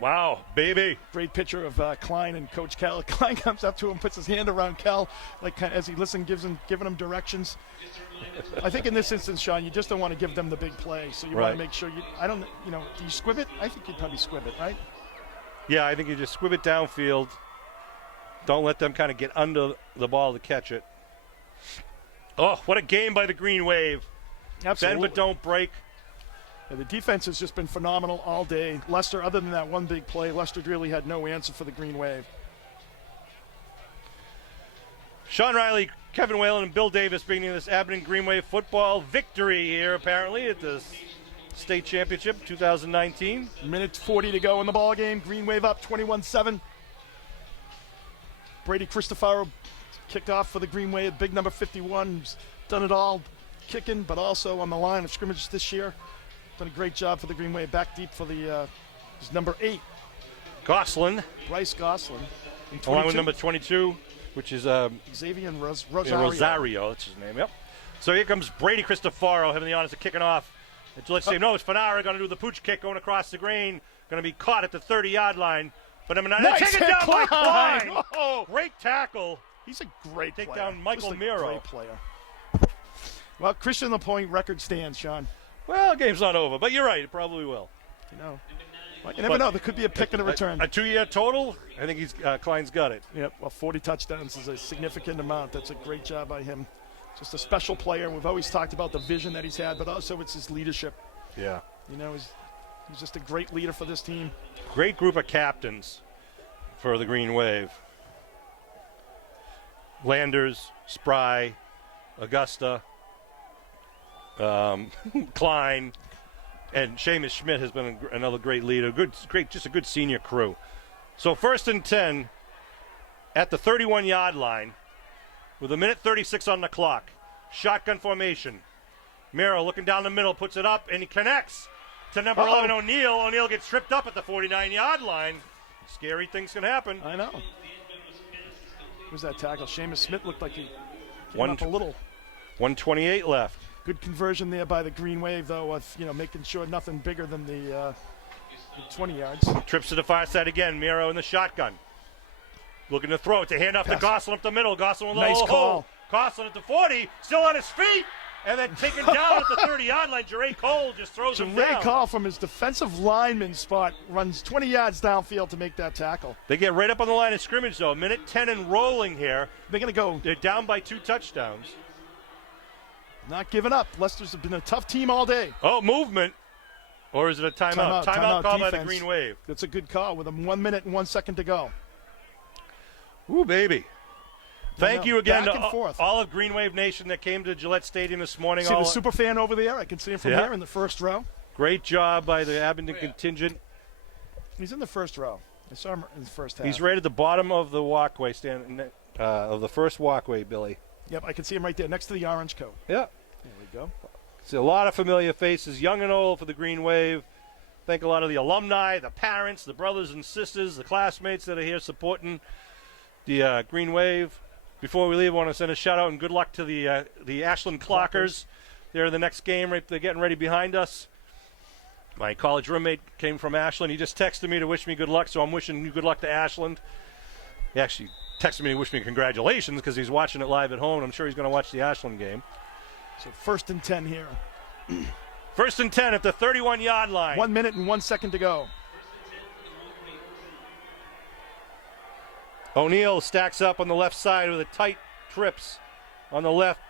Wow, baby. Great picture of Klein and Coach Kel. Klein comes up to him, puts his hand around Kel, like as he listens, giving him directions. I think in this instance, Sean, you just don't want to give them the big play. So you want to make sure do you squib it? I think you'd probably squib it, right? Yeah, I think you just squib it downfield. Don't let them kind of get under the ball to catch it. Oh, what a game by the Green Wave. Absolutely. Bend but don't break. Yeah, the defense has just been phenomenal all day. Leicester, other than that one big play, Leicester really had no answer for the Green Wave. Sean Riley, Kevin Whalen and Bill Davis bringing this Abington Green Wave football victory here, apparently, at the state championship 2019. Minute 40 to go in the ball game. Green Wave up 21-7. Brady Cristofaro kicked off for the Green Wave. Big number 51, who's done it all, kicking, but also on the line of scrimmage this year. Done a great job for the Green Wave. Back deep for the his number 8. Gosselin. Bryce Gosselin. Along with number 22, which is Xavier Rosario. That's his name, yep. So here comes Brady Cristofaro having the honors of kicking off. Let's say, no, it's Fanara going to do the pooch kick going across the green. Going to be caught at the 30-yard line. But I'm not taken down by Klein. Oh, great tackle. He's a great player. Take down Michael Miro. Great player. Well, Christian LaPointe record stands, Sean. Well, the game's not over, but you're right. It probably will. You know. Well, you never know. There could be a pick and a return. A 2-year total? I think Klein's got it. Yep. Well, 40 touchdowns is a significant amount. That's a great job by him. Just a special player. We've always talked about the vision that he's had, but also it's his leadership. Yeah. You know, he's just a great leader for this team. Great group of captains for the Green Wave. Landers, Spry, Augusta, Klein, and Seamus Schmidt has been another great leader. Just a good senior crew. So 1st and 10 at the 31-yard line with 1:36 on the clock. Shotgun formation. Miro looking down the middle, puts it up, and he connects to number 11, O'Neill. O'Neill gets tripped up at the 49-yard line. Scary things can happen. I know. Who's that tackle? Seamus Schmidt looked like he came up a little. 1:28 left. Good conversion there by the Green Wave, though, of making sure nothing bigger than the 20 yards. Trips to the far side again. Miro in the shotgun. Looking to throw. It's a handoff to Gosselin up the middle. Gosselin with a nice call. Gosselin at the 40, still on his feet, and then taken down at the 30-yard line. Jeray Cole just throws him down. Jeray Cole from his defensive lineman spot runs 20 yards downfield to make that tackle. They get right up on the line of scrimmage, though. 1:10 and rolling here. They're going to go. They're down by 2 touchdowns. Not giving up. Leicester's been a tough team all day. Oh, movement. Or is it a timeout? Timeout call by the Green Wave. That's a good call with 1 minute and 1 second to go. Ooh, baby. Thank you again to forth. all of Green Wave Nation that came to Gillette Stadium this morning. See the super fan over there? I can see him from here in the first row. Great job by the Abington contingent. He's in the first row. I saw him in the first half. He's right at the bottom of the walkway, of the first walkway, Billy. Yep, I can see him right there next to the orange coat. Yeah. There we go. See a lot of familiar faces, young and old, for the Green Wave. Thank a lot of the alumni, the parents, the brothers and sisters, the classmates that are here supporting the Green Wave. Before we leave, I want to send a shout out and good luck to the Ashland Clockers. They're in the next game. They're getting ready behind us. My college roommate came from Ashland. He just texted me to wish me good luck, so I'm wishing you good luck to Ashland. He actually texted me to wish me congratulations because he's watching it live at home, and I'm sure he's going to watch the Ashland game. So 1st and 10 here. 1st and 10 at the 31-yard line. 1 minute and 1 second to go. O'Neill stacks up on the left side with a tight trips on the left.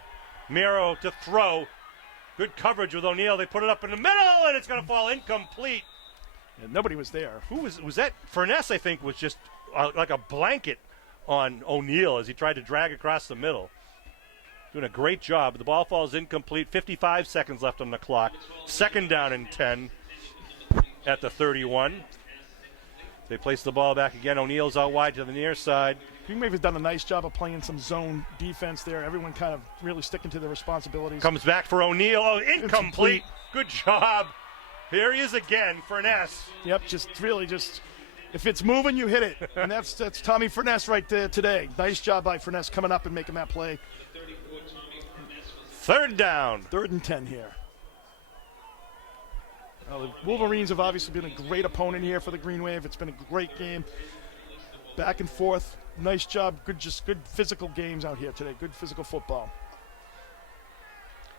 Miro to throw. Good coverage with O'Neill. They put it up in the middle, and it's going to fall incomplete. And nobody was there. Who was that? Furness, I think, was just like a blanket on O'Neill as he tried to drag across the middle. Doing a great job. The ball falls incomplete. 55 seconds left on the clock. 2nd down and 10 at the 31. They place the ball back again. O'Neill's out wide to the near side. Green Wave has done a nice job of playing some zone defense there. Everyone kind of really sticking to their responsibilities. Comes back for O'Neill. Oh, incomplete. Good job. Here he is again, Furness. Yep, just if it's moving, you hit it. And that's Tommy Furness right there today. Nice job by Furness coming up and making that play. 3rd down. 3rd and 10 here. The Wolverines have obviously been a great opponent here for the Green Wave. It's been a great game. Back and forth. Nice job. Good physical games out here today. Good physical football.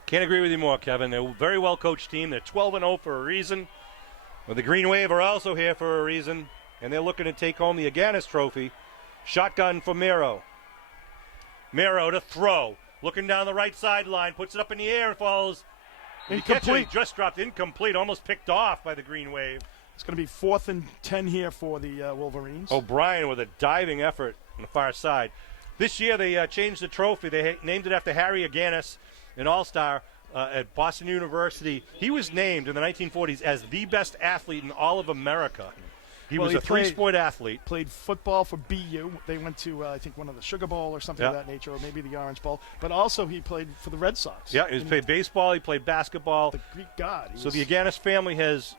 Can't agree with you more, Kevin. They're a very well-coached team. They're 12-0 for a reason. But the Green Wave are also here for a reason, and they're looking to take home the Aganis Trophy. Shotgun for Miro. Miro to throw. Looking down the right sideline, puts it up in the air and falls. Incomplete. He just dropped incomplete, almost picked off by the Green Wave. It's going to be 4th and 10 here for the Wolverines. O'Brien with a diving effort on the far side. This year they changed the trophy. They named it after Harry Aganis, an all-star at Boston University. He was named in the 1940s as the best athlete in all of America. He was a three-sport athlete. Played football for BU. They went to, I think, one of the Sugar Bowl or something of that nature, or maybe the Orange Bowl. But also he played for the Red Sox. Yeah, he played baseball. He played basketball. The Greek god. So the Aganis family has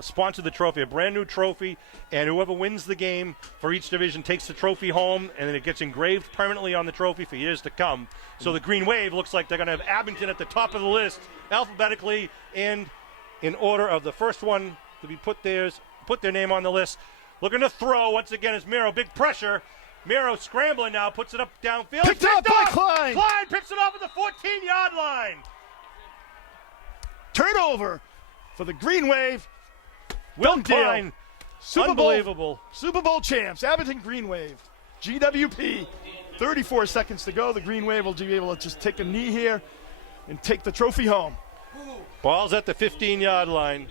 sponsored the trophy, a brand-new trophy, and whoever wins the game for each division takes the trophy home, and then it gets engraved permanently on the trophy for years to come. So the Green Wave looks like they're going to have Abington at the top of the list alphabetically and in order of the first one to be put their name on the list. Looking to throw once again is Miro. Big pressure. Miro scrambling now, puts it up downfield. Picked up by Klein. Klein picks it off at the 14-yard line. Turnover for the Green Wave. Will Done deal. Klein. Unbelievable. Super Bowl champs, Abington Green Wave. GWP. 34 seconds to go. The Green Wave will be able to just take a knee here and take the trophy home. Ball's at the 15-yard line.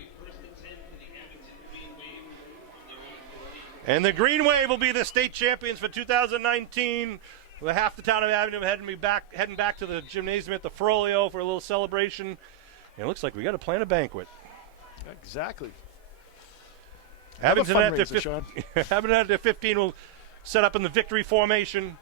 And the Green Wave will be the state champions for 2019. With half the town of Abington heading back to the gymnasium at the Frollo for a little celebration. And it looks like we got to plan a banquet. Exactly. Abington at their 15 will set up in the victory formation.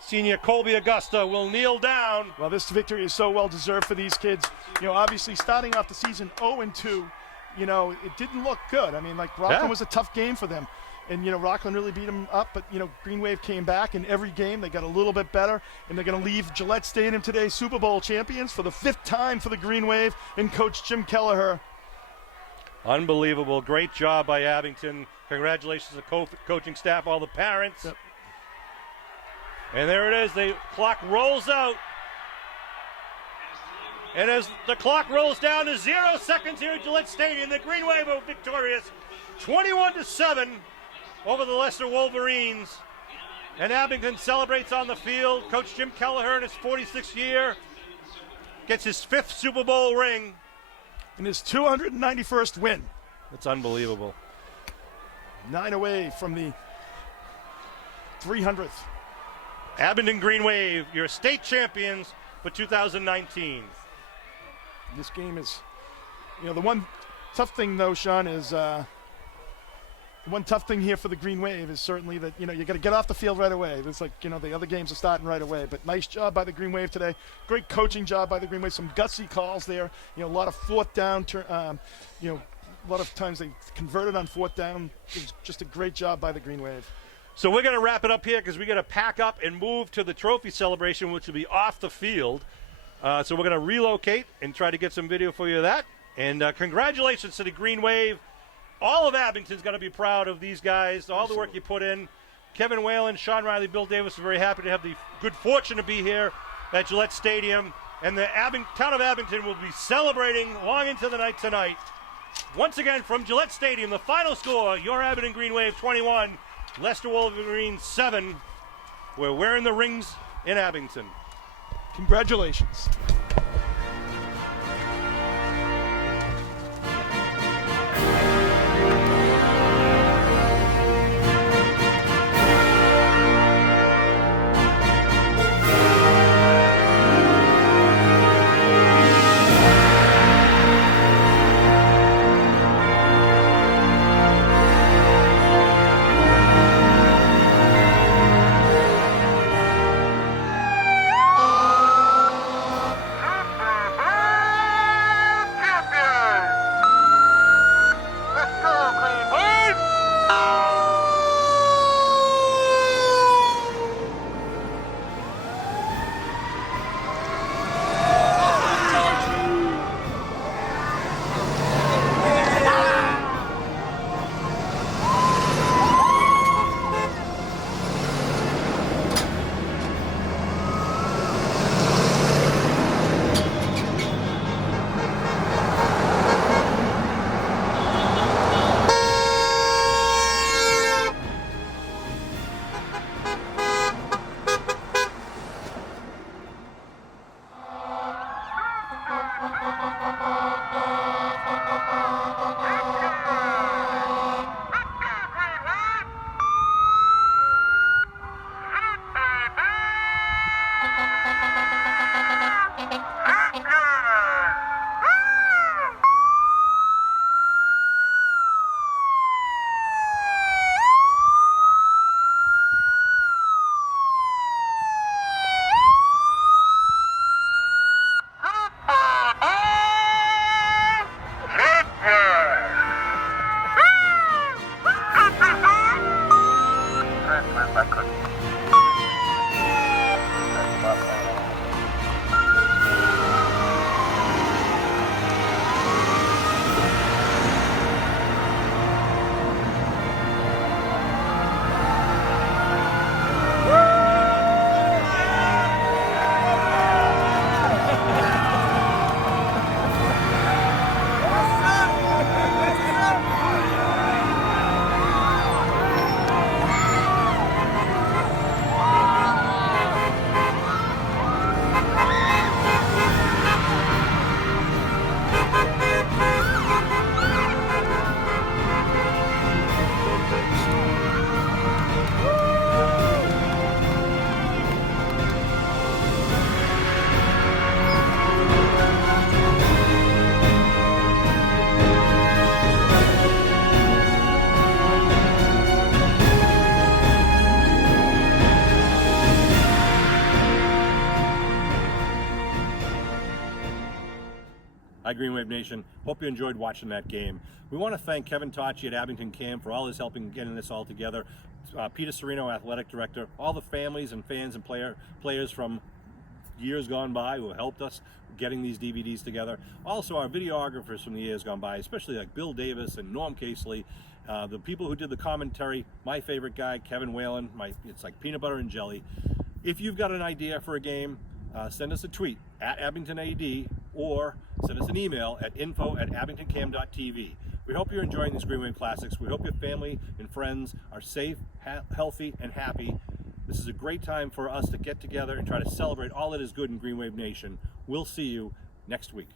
Senior Colby Augusta will kneel down. Well, this victory is so well deserved for these kids. Obviously starting off the season 0-2, it didn't look good. I mean, Rockland was a tough game for them. And, Rockland really beat them up, but, Green Wave came back in every game. They got a little bit better, and they're going to leave Gillette Stadium today Super Bowl champions for the 5th time for the Green Wave and Coach Jim Kelleher. Unbelievable. Great job by Abington. Congratulations to the coaching staff, all the parents. Yep. And there it is. The clock rolls out. And as the clock rolls down to 0 seconds here at Gillette Stadium, the Green Wave are victorious 21-7 over the Leicester Wolverines. And Abington celebrates on the field. Coach Jim Kelleher in his 46th year gets his 5th Super Bowl ring. And his 291st win. That's unbelievable. 9 away from the 300th. Abington Green Wave, your state champions for 2019. This game is, the one tough thing, though, Sean, is the one tough thing here for the Green Wave is certainly that, you got to get off the field right away. It's like, the other games are starting right away. But nice job by the Green Wave today. Great coaching job by the Green Wave. Some gutsy calls there. A lot of fourth down, a lot of times they converted on fourth down. It was just a great job by the Green Wave. So we're going to wrap it up here because we got to pack up and move to the trophy celebration, which will be off the field. So we're going to relocate and try to get some video for you of that. And congratulations to the Green Wave. All of Abington's going to be proud of these guys, all the work you put in. Kevin Whalen, Sean Riley, Bill Davis are very happy to have the good fortune to be here at Gillette Stadium. And the town of Abington will be celebrating long into the night tonight. Once again, from Gillette Stadium, the final score, your Abington Green Wave 21, Leicester Wolverines 7. We're wearing the rings in Abington. Congratulations. Hi, Green Wave Nation. Hope you enjoyed watching that game. We want to thank Kevin Tocci at Abington Cam for all his help in getting this all together. Peter Serino, athletic director, all the families and fans and players from years gone by who helped us getting these DVDs together. Also our videographers from the years gone by, especially like Bill Davis and Norm Casely, the people who did the commentary, my favorite guy, Kevin Whalen, it's like peanut butter and jelly. If you've got an idea for a game, send us a tweet at AbingtonAD or send us an email at info@abingtoncam.tv. We hope you're enjoying these Green Wave Classics. We hope your family and friends are safe, healthy, and happy. This is a great time for us to get together and try to celebrate all that is good in Green Wave Nation. We'll see you next week.